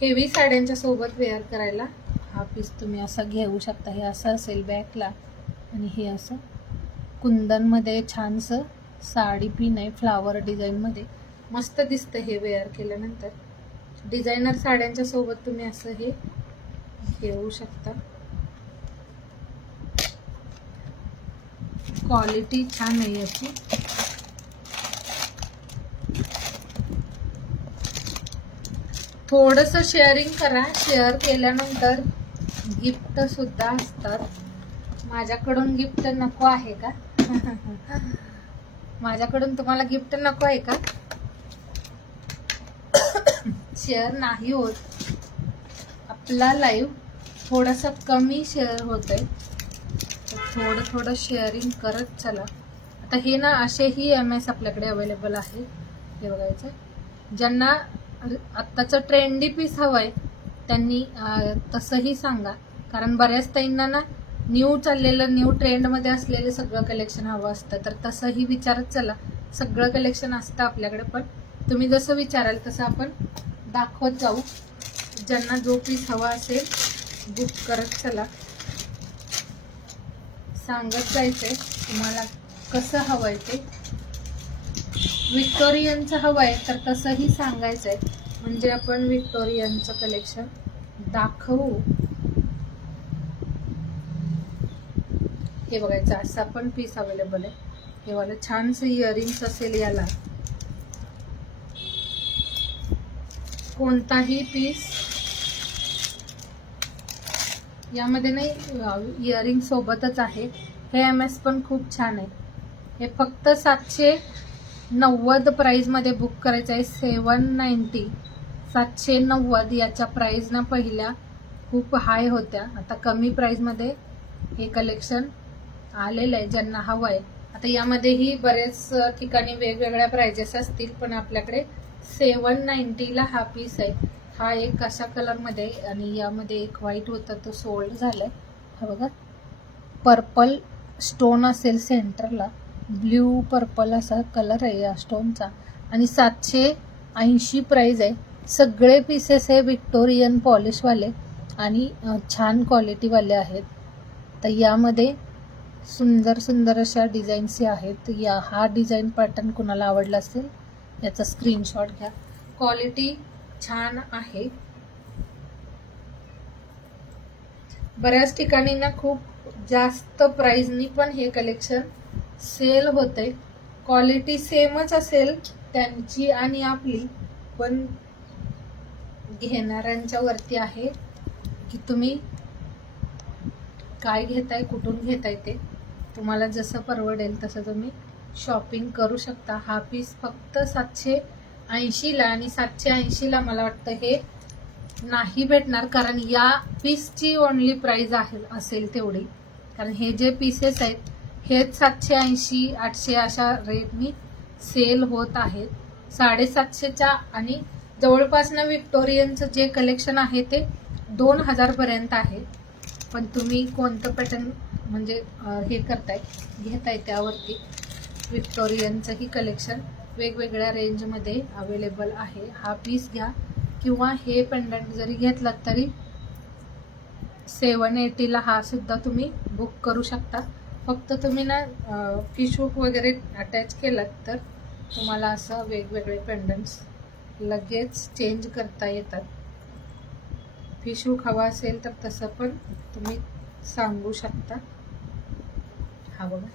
हेवी साड्यांच्या सोबत वेअर करायला हा पीस तुम्ही असा घेऊ शकता. हे असं असेल बॅकला आणि हे असं कुंदन मध्ये छानसं साडी पिन आहे. फ्लावर डिझाईन मध्ये मस्त दिसतं हे वेअर केल्यानंतर. डिझायनर साड्यांच्या सोबत तुम्ही असं हे घेऊ शकता. क्वालिटी छान आहे याची. थोडंसं शेअरिंग करा. शेअर केल्यानंतर गिफ्ट सुद्धा असतात. माझ्याकडून गिफ्ट नको आहे का? माझ्याकडून तुम्हाला गिफ्ट नको आहे का? शेअर नाही होत आपला लाईव्ह, थोडासा कमी शेअर होत आहे. थोडं थोडं शेअरिंग करत चला. आता हे ना असेही MS आपल्याकडे अवेलेबल आहे. हे बघायचं. ज्यांना आत्ताचं ट्रेंडी पीस हवंय त्यांनी तसंही सांगा. कारण बऱ्याच ताईंना ना न्यू चाललेलं, न्यू ट्रेंडमध्ये असलेलं सगळं कलेक्शन हवं असतं. तर तसंही विचारत चला. सगळं कलेक्शन असतं आपल्याकडे, पण तुम्ही जसं विचाराल तसं आपण दाखवत जाऊ. ज्यांना जो पीस हवा असेल बुक करत चला. सांगत जायचंय तुम्हाला कसं हवंय ते. विक्टोरियनचं हवंय तर तसंही सांगायचंय, म्हणजे आपण विक्टोरियनचं कलेक्शन दाखवू. हे बघायचं असं पण पीस अवेलेबल आहे. हे वाला छानसं इयरिंग्स असेल याला. कोणताही पीस यामध्ये नाही, इयरिंग सोबतच आहे. हे MS पण खूप छान आहे. हे फक्त 790 प्राइस मध्ये बुक करायचं आहे. 790 790 याच्या प्राइस ना पहिल्या खूप हाय होत्या. आता कमी प्राइस मध्ये हे कलेक्शन आलेलं आहे. ज्यांना हवं आहे आता यामध्येही बरेच ठिकाणी वेगवेगळ्या प्राइजेस असतील, पण आपल्याकडे 790 हा पीस आहे. हा एक अशा कलरमध्ये आणि यामध्ये एक व्हाईट होता तो सोल्ड झालाय. हा बघा, पर्पल स्टोन असेल सेंटरला, ब्ल्यू पर्पल असा कलर आहे या स्टोनचा आणि 780 प्राइस आहे. सगळे पीसेस हे विक्टोरियन पॉलिशवाले आणि छान क्वालिटीवाले आहेत. तर यामध्ये सुंदर सुंदर अशा डिझाईन्स आहेत. हा डिझाईन पॅटर्न कुणाला आवडला असेल याचा स्क्रीनशॉट घ्या. क्वालिटी छान आहे. बऱ्याच ठिकाणी ना खूप जास्त प्राइसनी पण हे कलेक्शन सेल होते. क्वालिटी सेमच असेल त्यांची आणि आपली, पण घेणाऱ्यांच्या वरती आहे की तुम्ही काय घेताय, कुठून घेताय. ते तुम्हाला जसं परवडेल तसं तुम्ही शॉपिंग करू शकता. हा पीस फक्त 780ला आणि 780ला मला वाटतं हे नाही भेटणार, कारण या पीसची ओनली प्राइस असेल तेवढी. कारण हे जे पीसेस आहेत हेच 780 800 अशा रेटनी सेल होत आहेत. 750च्या आणि जवळपासनं विक्टोरियनचं जे कलेक्शन आहे ते 2000 पर्यंत आहे. पण तुम्ही कोणतं पॅटर्न म्हणजे हे करताय, घेताय त्यावरती. विक्टोरियनचंही कलेक्शन वेगवेगळ्या रेंजमध्ये अवेलेबल आहे. हा पीस घ्या किंवा हे पेंडंट जरी घेतलात तरी 780ला हा सुद्धा तुम्ही बुक करू शकता. फक्त तुम्ही ना फिश हुक वगैरे अटॅच केलात तर तुम्हाला असं वेगवेगळे पेंडंट्स लगेच चेंज करता येतात. फिश हुक हवा असेल तर तसं पण तुम्ही सांगू शकता. हा बघा,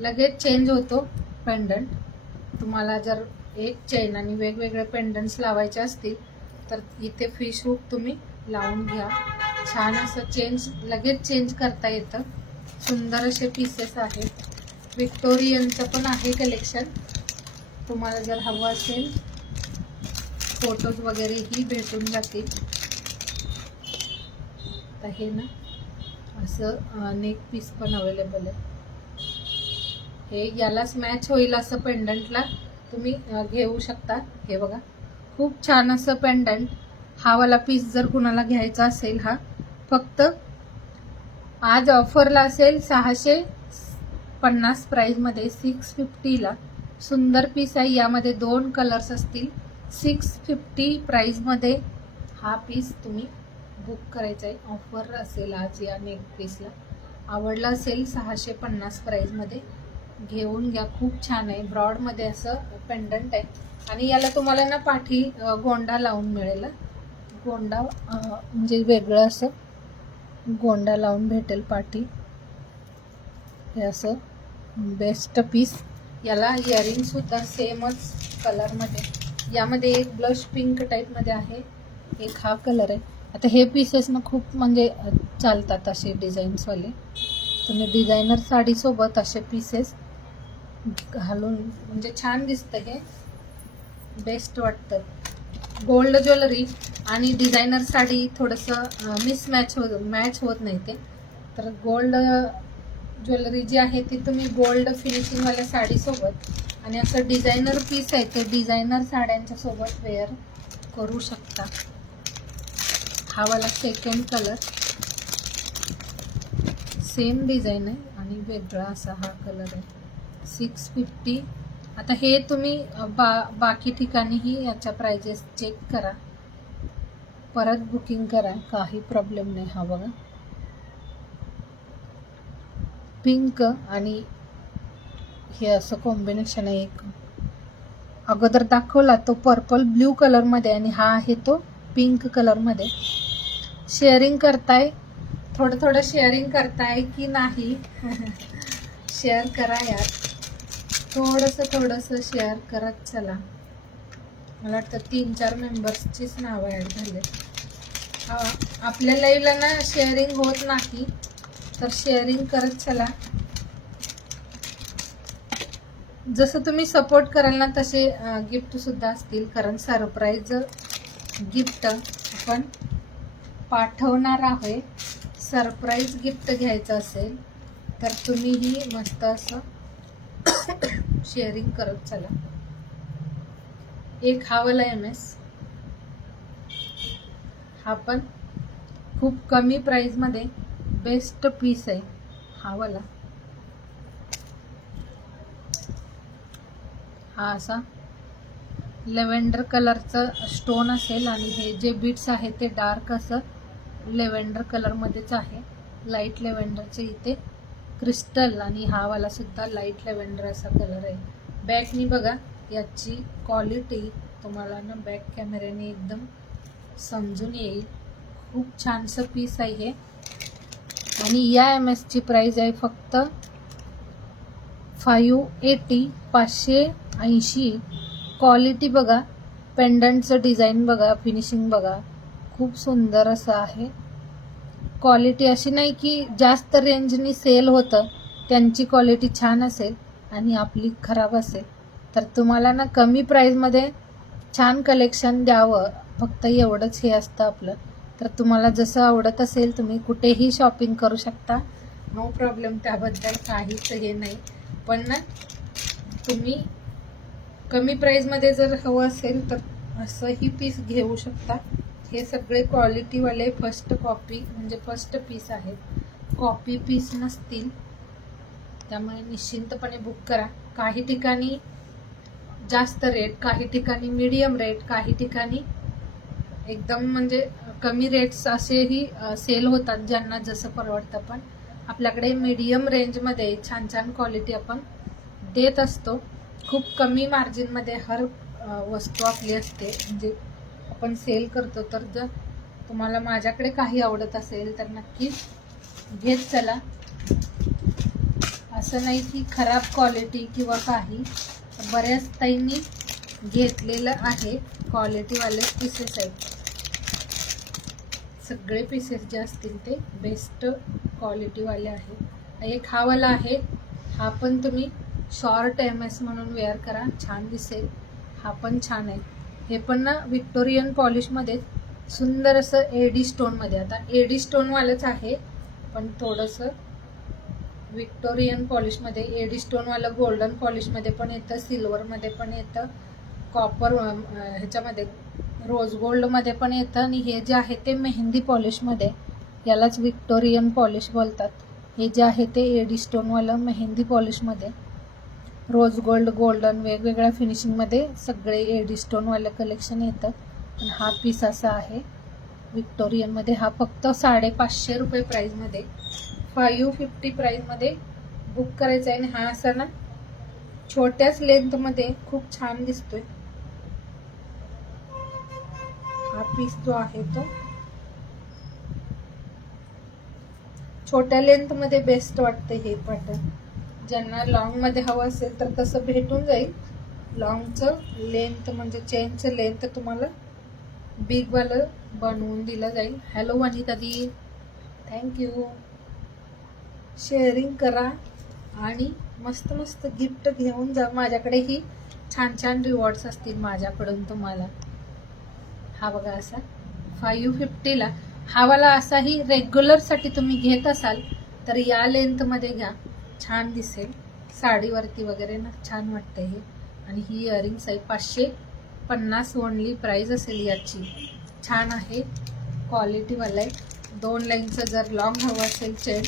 लगेच चेंज होतो पेंडंट. तुम्हाला जर एक चेन आणि वेगवेगळे पेंडंट्स लावायचे असतील तर इथे फिश हुक तुम्ही लावून घ्या. छान असं लगेच चेंज करता येतं. सुंदर असे पीसेस आहेत. विक्टोरियनचं पण आहे कलेक्शन. तुम्हाला जर हवं असेल फोटोज वगैरेही भेटून जातील. तर हे ना असं नेक पीस पण अवेलेबल आहे. हे यालाच मॅच होईल असं पेंडंटला तुम्ही घेऊ शकता. हे बघा, खूप छान असं पेंडंट. हा वाला पीस जर कुणाला घ्यायचा असेल, हा फक्त आज ऑफरला असेल 650 प्राइसमध्ये 650ला. सुंदर पीस आहे. यामध्ये 2 कलर्स असतील. 650 प्राइसमध्ये हा पीस तुम्ही बुक करायचा आहे. ऑफर असेल आज या नेक पीसला. आवडला असेल 650 प्राइसमध्ये घेऊन घ्या. खूप छान आहे. ब्रॉडमध्ये असं पेंडंट आहे आणि याला तुम्हाला ना पाठी गोंडा लावून मिळेल. गोंडा म्हणजे वेगळं असं गोंडा लावून भेटेल पाठी. हे असं बेस्ट पीस. याला इयरिंग सुद्धा सेमच कलरमध्ये. यामध्ये एक ब्लश पिंक टाईपमध्ये आहे, एक हा कलर आहे. आता हे पीसेस ना खूप म्हणजे चालतात असे डिझाईन्सवाले. तुम्ही डिझायनर साडीसोबत असे पीसेस घालून म्हणजे छान दिसतं. हे बेस्ट वाटतं. गोल्ड ज्वेलरी आणि डिझायनर साडी थोडंसं मॅच होत नाही ते. तर गोल्ड ज्वेलरी जी आहे ती तुम्ही गोल्ड फिनिशिंगवाल्या साडीसोबत आणि असं डिझायनर पीस आहे ते डिझायनर साड्यांच्या सोबत वेअर करू शकता. हा वाला सेकंड कलर, सेम डिझाईन आहे आणि वेगळा असा हा कलर आहे. 650. आता हे तुम्ही बाकी ठिकाणीही याच्या प्राइजेस चेक करा, परत बुकिंग करा, काही प्रॉब्लेम नाही. हा बघा, पिंक आणि हे असं कॉम्बिनेशन आहे. एक अगोदर दाखवला तो पर्पल ब्ल्यू कलरमध्ये आणि हा आहे तो पिंक कलरमध्ये. शेअरिंग करताय, थोडं थोडं शेअरिंग करताय की नाही? शेअर करा यार, थोडंसं शेअर करत चला. मला वाटतं 3-4 मेंबर्सचीच नावं ॲड झाले. आपल्या लाईव्हला ना शेअरिंग होत नाही, तर शेअरिंग करत चला. जसं तुम्ही सपोर्ट कराल ना तसे गिफ्ट सुद्धा असतील, कारण सरप्राईज गिफ्ट आपण पाठवणार आहे. सरप्राईज गिफ्ट घ्यायचं असेल तर तुम्हीही मस्त असं शेअरिंग करत चला. एक हा वाला MS, हा पण खूप कमी प्राइस मध्ये बेस्ट पीस आहे हा वाला. हा असा लेव्हेंडर कलरचं स्टोन असेल आणि हे जे बीट्स आहे ते डार्क असं लेव्हेंडर कलर मध्येच आहे. लाईट लेव्हेंडरचे इथे क्रिस्टल आणि हा वाला सुद्धा लाईट लेव्हेंडर असा कलर आहे. बॅकनी बघा याची क्वालिटी तुम्हाला ना बॅक कॅमेऱ्याने एकदम समजून येईल. खूप छानसं पीस आहे हे. आणि या MS ची प्राइस आहे फक्त 580, 580. क्वालिटी बघा, पेंडंटचं डिझाईन बघा, फिनिशिंग बघा, खूप सुंदर असं आहे. क्वालिटी अशी नाही की जास्त रेंजनी सेल होतं त्यांची क्वालिटी छान असेल आणि आपली खराब असेल. तर तुम्हाला ना कमी प्राईजमध्ये छान कलेक्शन द्यावं फक्त एवढंच हे असतं आपलं. तर तुम्हाला जसं आवडत असेल तुम्ही कुठेही शॉपिंग करू शकता, नो प्रॉब्लेम, त्याबद्दल काहीच हे नाही. पण ना तुम्ही कमी प्राईजमध्ये जर हवं असेल तर असंही पीस घेऊ शकता. हे सगळे क्वालिटीवाले फर्स्ट कॉपी म्हणजे फर्स्ट पीस आहेत, कॉपी पीस नसतील. त्यामुळे निश्चिंतपणे बुक करा. काही ठिकाणी जास्त रेट, काही ठिकाणी मीडियम रेट, काही ठिकाणी एकदम म्हणजे कमी रेट्स असेही सेल होतात ज्यांना जसं परवडतं. पण आपल्याकडे मीडियम रेंजमध्ये छान छान क्वालिटी आपण देत असतो. खूप कमी मार्जिनमध्ये हर वस्तू आपली असते, म्हणजे आपण सेल करतो. तर जर तुम्हाला माझ्याकडे काही आवडत असेल तर नक्कीच घेत चला. असं नाही की खराब क्वालिटी किंवा काही, बऱ्याच ताईंनी घेतलेलं आहे. क्वालिटीवाले पीसेस आहेत, सगळे पीसेस जे असतील ते बेस्ट क्वालिटीवाले आहेत. एक हा वाला आहे, हा पण तुम्ही शॉर्ट MS म्हणून वेअर करा, छान दिसेल. हा पण छान आहे. हे पण ना विक्टोरियन पॉलिशमध्ये सुंदर असं एडी स्टोनमध्ये. आता एडी स्टोनवालंच आहे पण थोडंसं विक्टोरियन पॉलिशमध्ये. एडी स्टोनवालं गोल्डन पॉलिशमध्ये पण येतं, सिल्वरमध्ये पण येतं, कॉपर ह्याच्यामध्ये रोज गोल्डमध्ये पण येतं. आणि हे जे आहे ते मेहंदी पॉलिशमध्ये, यालाच विक्टोरियन पॉलिश बोलतात. हे जे आहे ते एडी स्टोनवालं मेहंदी पॉलिशमध्ये, रोज गोल्ड, गोल्डन वेगवेगळ्या फिनिशिंगमध्ये सगळे एडी स्टोनवालं कलेक्शन येतं. पण हा पीस असा आहे विक्टोरियनमध्ये. हा फक्त 550 रुपये प्राईजमध्ये, 550 प्राईजमध्ये बुक करायचा आहे. आणि हा असा ना छोट्याच लेंथमध्ये खूप छान दिसतोय. हा पीस जो आहे तो छोट्या लेंथमध्ये बेस्ट वाटतं हे पॅटर्न. ज्यांना लॉंगमध्ये हवं असेल तर तसं भेटून जाईल. लॉंगचं लेंथ म्हणजे चेनचं लेंथ तुम्हाला बिगवालं बनवून दिलं जाईल. हॅलो वनिता दी, थँक्यू. शेअरिंग करा आणि मस्त मस्त गिफ्ट घेऊन जा. माझ्याकडेही छान छान रिवॉर्ड्स असतील माझ्याकडून तुम्हाला. हा बघा असा 550ला. हा वाला असाही रेग्युलरसाठी तुम्ही घेत असाल तर या लेंथमध्ये घ्या, छान दिसेल. साडीवरती वगैरे ना छान वाटतं हे. आणि ही इयरिंग्स आहे 550 ओनली प्राइस असेल याची. छान आहे, क्वालिटीवाला आहे. 2 लाईनचं जर लॉंग हवं असेल चेन,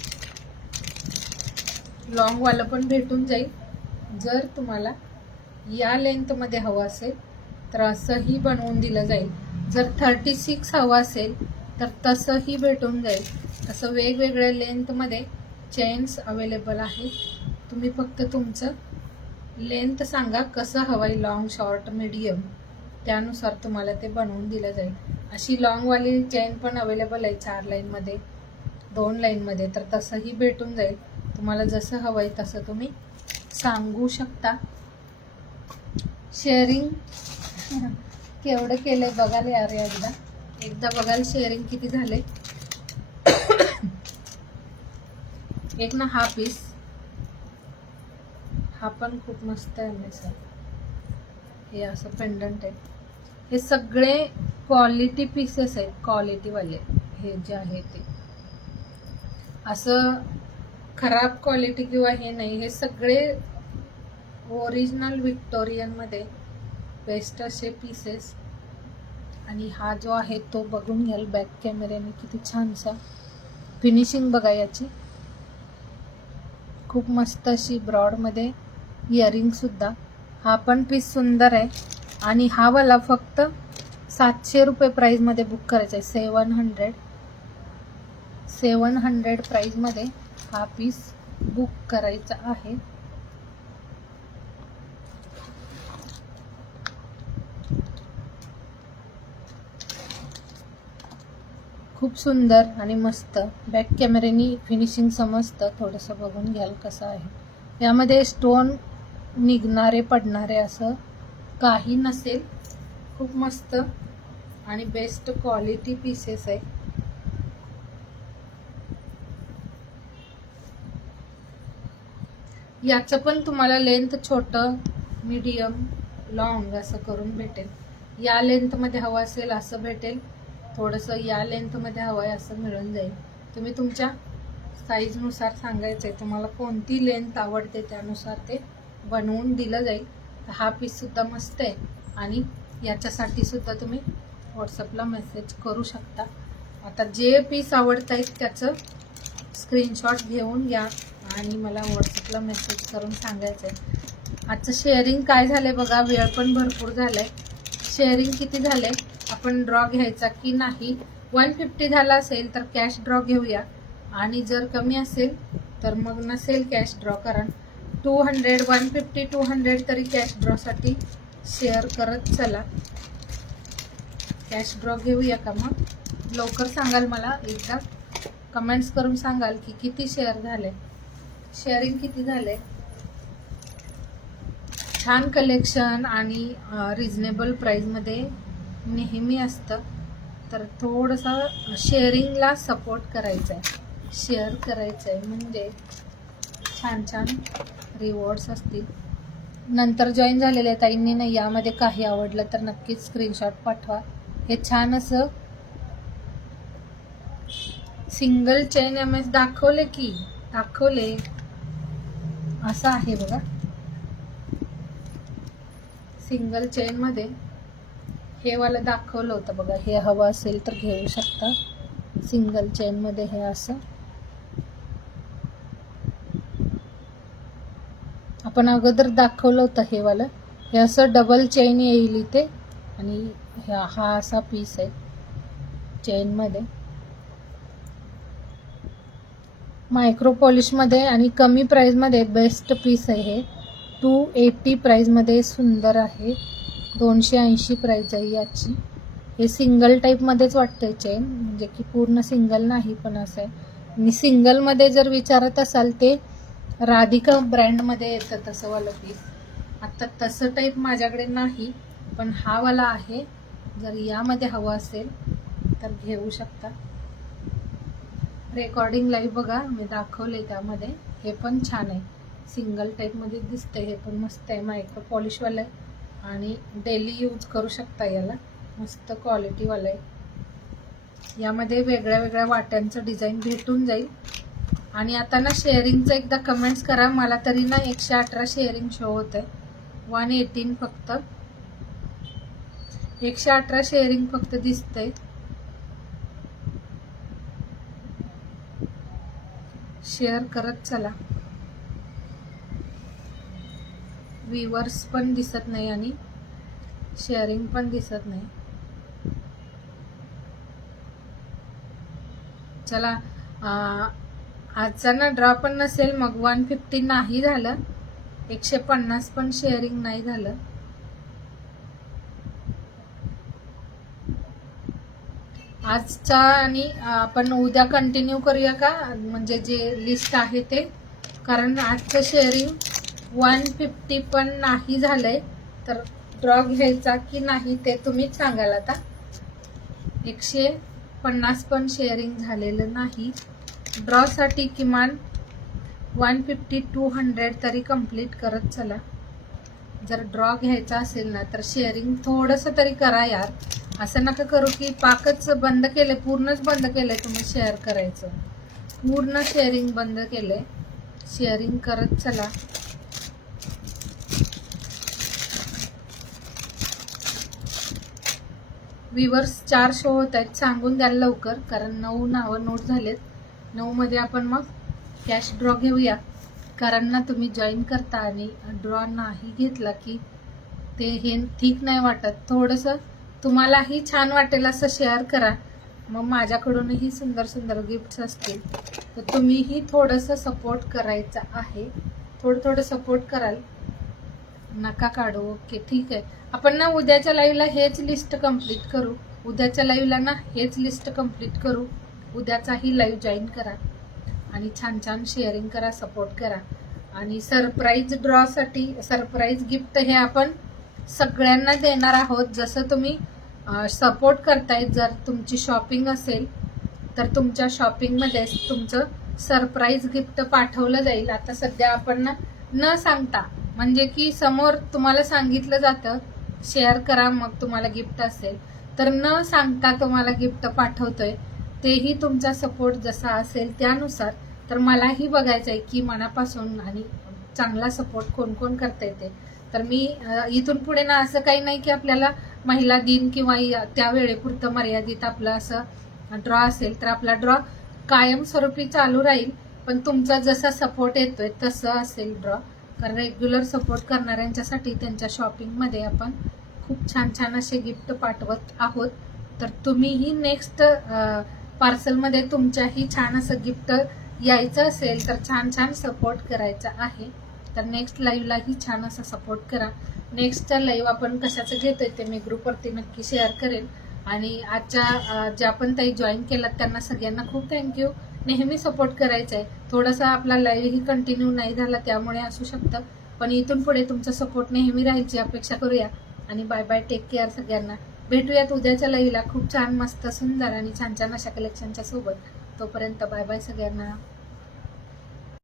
लॉंगवालं पण भेटून जाईल. जर तुम्हाला या लेंथमध्ये हवं असेल तर असंही बनवून दिलं जाईल. जर 36 हवं असेल तर तसंही भेटून जाईल. असं वेगवेगळ्या लेंथमध्ये चेन्स अवेलेबल आहेत. तुम्ही फक्त तुमचं लेंथ सांगा कसं हवं आहे, लॉंग, शॉर्ट, मीडियम, त्यानुसार तुम्हाला ते बनवून दिलं जाईल. अशी लॉंगवाली चेन पण अवेलेबल आहे 4 लाईनमध्ये, 2 लाईनमध्ये. तर तसंही भेटून जाईल. तुम्हाला जसं हवं आहे तसं तुम्ही सांगू शकता. शेअरिंग केवढं केलंय बघाल यार, एकदा बघाल शेअरिंग किती झाले. एक ना हा पीस, हा पण खूप मस्त आहे. हे असं पेंडंट आहे. हे सगळे क्वालिटी पीसेस आहेत, क्वालिटीवाले. हे जे आहे ते असं खराब क्वालिटी किंवा हे नाही, हे सगळे ओरिजिनल व्हिक्टोरियन मध्ये बेस्ट असे पीसेस. आणि हा जो आहे तो बघून घ्याल बॅक कॅमेऱ्याने किती छानसा फिनिशिंग बघा याची. खूप मस्त अशी ब्रॉड मध्ये इयरिंग सुद्धा. हा पण पीस सुंदर आहे. आणि हा वाला फक्त 700 रुपये प्राइस मध्ये बुक करायचा आहे. 700 प्राइस मध्ये हा पीस बुक करायचा आहे. खूप सुंदर आणि मस्त बॅक कॅमेऱ्यानी फिनिशिंग समजतं. थोडंसं बघून घ्याल कसं आहे. यामध्ये स्टोन निघणारे पडणारे असं काही नसेल. खूप मस्त आणि बेस्ट क्वालिटी पीसेस आहे. याचं पण तुम्हाला लेंथ छोटं, मीडियम, लॉंग असं करून भेटेल. या लेंथ मध्ये हवं असेल असं भेटेल. थोडंसं या लेंथ मध्ये हवं आहे असं मिळून जाईल. तुम्ही तुमच्या साईज नुसार सांगायचंय तुम्हाला कोणती लेंथ आवडते त्यानुसार ते बनवून दिलं जाईल. हा पीस सुद्धा मस्त आहे आणि याच्यासाठी सुद्धा तुम्ही व्हॉट्सअपला मेसेज करू शकता. आता जे पीस आवडत आहेत त्याचं स्क्रीनशॉट घेऊन घ्या आणि मला व्हॉट्सअपला मेसेज करून सांगायचं आहे. आजचं शेअरिंग काय झालंय बघा. वेळ पण भरपूर झालाय. शेअरिंग किती झालंय, आपण ड्रॉ घ्यायचा की नाही. 150 झाला असेल तर कॅश ड्रॉ घेऊया आणि जर कमी असेल तर मग नसेल कॅश ड्रॉ. कारण 200, 150, 200 तरी कॅश ड्रॉ साठी शेअर करत चला. कॅश ड्रॉ घेऊया का मग. लवकर सांगाल मला एकदा कमेंट्स करून सांगाल की किती शेअर झाले, शेअरिंग किती झाले. छान कलेक्शन आणि रिजनेबल प्राइस मध्ये नेहमी असतं. तर थोडंसं शेअरिंगला सपोर्ट करायचा आहे. शेअर करायचं आहे म्हणजे छान छान रिवॉर्ड्स असतील. नंतर जॉईन झालेल्या ताईंनी नाही यामध्ये काही आवडलं तर नक्कीच स्क्रीनशॉट पाठवा. हे छान असं सिंगल चेन MS दाखवले असं आहे बघा. सिंगल चेन मध्ये हे वाला दाखवलं होतं बघा. हे हवं असेल तर घेऊ शकता. सिंगल चेन मध्ये हे असं आपण अगोदर दाखवलं होतं. हे वाला हे असं डबल चेन येईल इथे आणि हा असा पीस आहे चेन मध्ये. मायक्रो पॉलिश मध्ये आणि कमी प्राइस मध्ये बेस्ट पीस आहे हे. 280 प्राइस मध्ये सुंदर आहे. 280 प्राइस आहे याची. हे सिंगल टाइप मध्येच वाटतंय चेन, म्हणजे की पूर्ण सिंगल नाही पण असं आहे. आणि सिंगल मध्ये जर विचारत असाल ते राधिका ब्रँड मध्ये येतं तसं वाला पीस. आता तसं टाइप माझ्याकडे नाही पण हा वाला आहे. जर यामध्ये हवं असेल तर घेऊ शकता. रेकॉर्डिंग लाईव्ह बघा मी दाखवले त्यामध्ये. हे पण छान आहे. सिंगल टाइप मध्ये दिसतंय. हे पण मस्त आहे. मायक्रो पॉलिश वाला आहे आणि डेली यूज करू शकता याला. मस्त क्वालिटी वाला आहे. यामध्ये वेगळ्या वेगळ्या वाट्यांचं डिझाईन भेटून जाईल. आणि आता ना शेअरिंगचं एकदा कमेंट्स करा. मला तरी ना 118 शेअरिंग शो होत आहे. 118 फक्त 118 शेअरिंग फक्त दिसतंय. शेअर करत चला. व्ह्यूअर्स पण दिसत नाही आणि शेअरिंग पण दिसत नाही. चला आजचा ना ड्रॉ पण नसेल मग 150 नाही झालं. 150 पण शेअरिंग नाही झालं. आजचा आणि आपण उद्या कंटिन्यू करूया का, म्हणजे जे लिस्ट आहे ते. कारण आजचं शेअरिंग 150 पण नाही झालंय तर ड्रॉ घ्यायचा की नाही ते तुम्हीच सांगाल. आता 150 पण शेअरिंग झालेलं नाही. ड्रॉ साठी किमान 150 200 तरी कंप्लीट करत चला. जर ड्रॉ घ्यायचा असेल ना तर शेअरिंग थोडंसं तरी करा यार. असं नका करू की पाकच बंद केले, पूर्णच बंद केलंय तुम्ही शेअर करायचं. पूर्ण शेअरिंग बंद केलंय. शेअरिंग करत चला. व्ह्यूवर्स 4 शो होत आहेत, सांगून द्याल लवकर, कारण 9 नावं नोट झालेत. 9 मध्ये आपण मग कॅश ड्रॉ घेऊया, कारण ना तुम्ही जॉईन करता आणि ड्रॉ नाही घेतला की ते हे ठीक नाही वाटत. थोडंसं तुम्हालाही छान वाटेल असं शेअर करा, मग माझ्याकडूनही सुंदर सुंदर गिफ्ट्स असतील. तर तुम्हीही थोडंसं सपोर्ट करायचं आहे, थोडं सपोर्ट कराल, नका काढू. ओके ठीक आहे. आपण ना उद्याच्या लाईव्हला हेच लिस्ट कंप्लीट करू, उद्याच्या लाईव्हला ना हेच लिस्ट कंप्लीट करू. उद्याचाही लाईव्ह जॉईन करा आणि छान छान शेअरिंग करा, सपोर्ट करा. आणि सरप्राईज ड्रॉसाठी सरप्राईज गिफ्ट हे आपण सगळ्यांना देणार आहोत. जसं तुम्ही सपोर्ट करताय, जर तुमची शॉपिंग असेल तर तुमच्या शॉपिंगमध्ये तुमचं सरप्राईज गिफ्ट पाठवलं जाईल. आता सध्या आपण न सांगता, म्हणजे की समोर तुम्हाला सांगितलं जातं शेअर करा मग तुम्हाला गिफ्ट असेल, तर न सांगता तुम्हाला गिफ्ट पाठवतोय. तेही तुमचा सपोर्ट जसा असेल त्यानुसार. तर मलाही बघायचं आहे की मनापासून आणि चांगला सपोर्ट कोण कोण करता येते. तर मी इथून पुढे ना असं काही नाही की आपल्याला महिला दिन किंवा त्या वेळेपुरतं मर्यादित आपलं असं ड्रॉ असेल, तर आपला ड्रॉ कायमस्वरूपी चालू राहील. पण तुमचा जसा सपोर्ट येतोय तसं असेल ड्रॉ. कारण रेग्युलर सपोर्ट करणाऱ्यांच्यासाठी त्यांच्या शॉपिंगमध्ये आपण खूप छान छान असे गिफ्ट पाठवत आहोत. तर तुम्हीही नेक्स्ट पार्सलमध्ये तुमच्याही छान असं गिफ्ट यायचं असेल तर छान छान सपोर्ट करायचा आहे. तर नेक्स्ट लाईव्हलाही छान असा सपोर्ट करा. नेक्स्टचा लाईव्ह आपण कशाचं घेतोय ते मी ग्रुपवरती नक्की शेअर करेन. आणि आजच्या ज्या पण ताई जॉईन केलात त्यांना सगळ्यांना खूप थँक्यू. नेहमी सपोर्ट करायचा आहे. थोडासा आपला लाईव्हही कंटिन्यू नाही झाला त्यामुळे असू शकतं, पण इथून पुढे तुमचा सपोर्ट नेहमी राहायची अपेक्षा करूया. आणि बाय बाय, टेक केअर सगळ्यांना. भेटूयात उद्याच्या लाईव्हला खूप छान मस्त सुंदर आणि छान छान अशा कलेक्शनच्या सोबत. तोपर्यंत बाय बाय सगळ्यांना.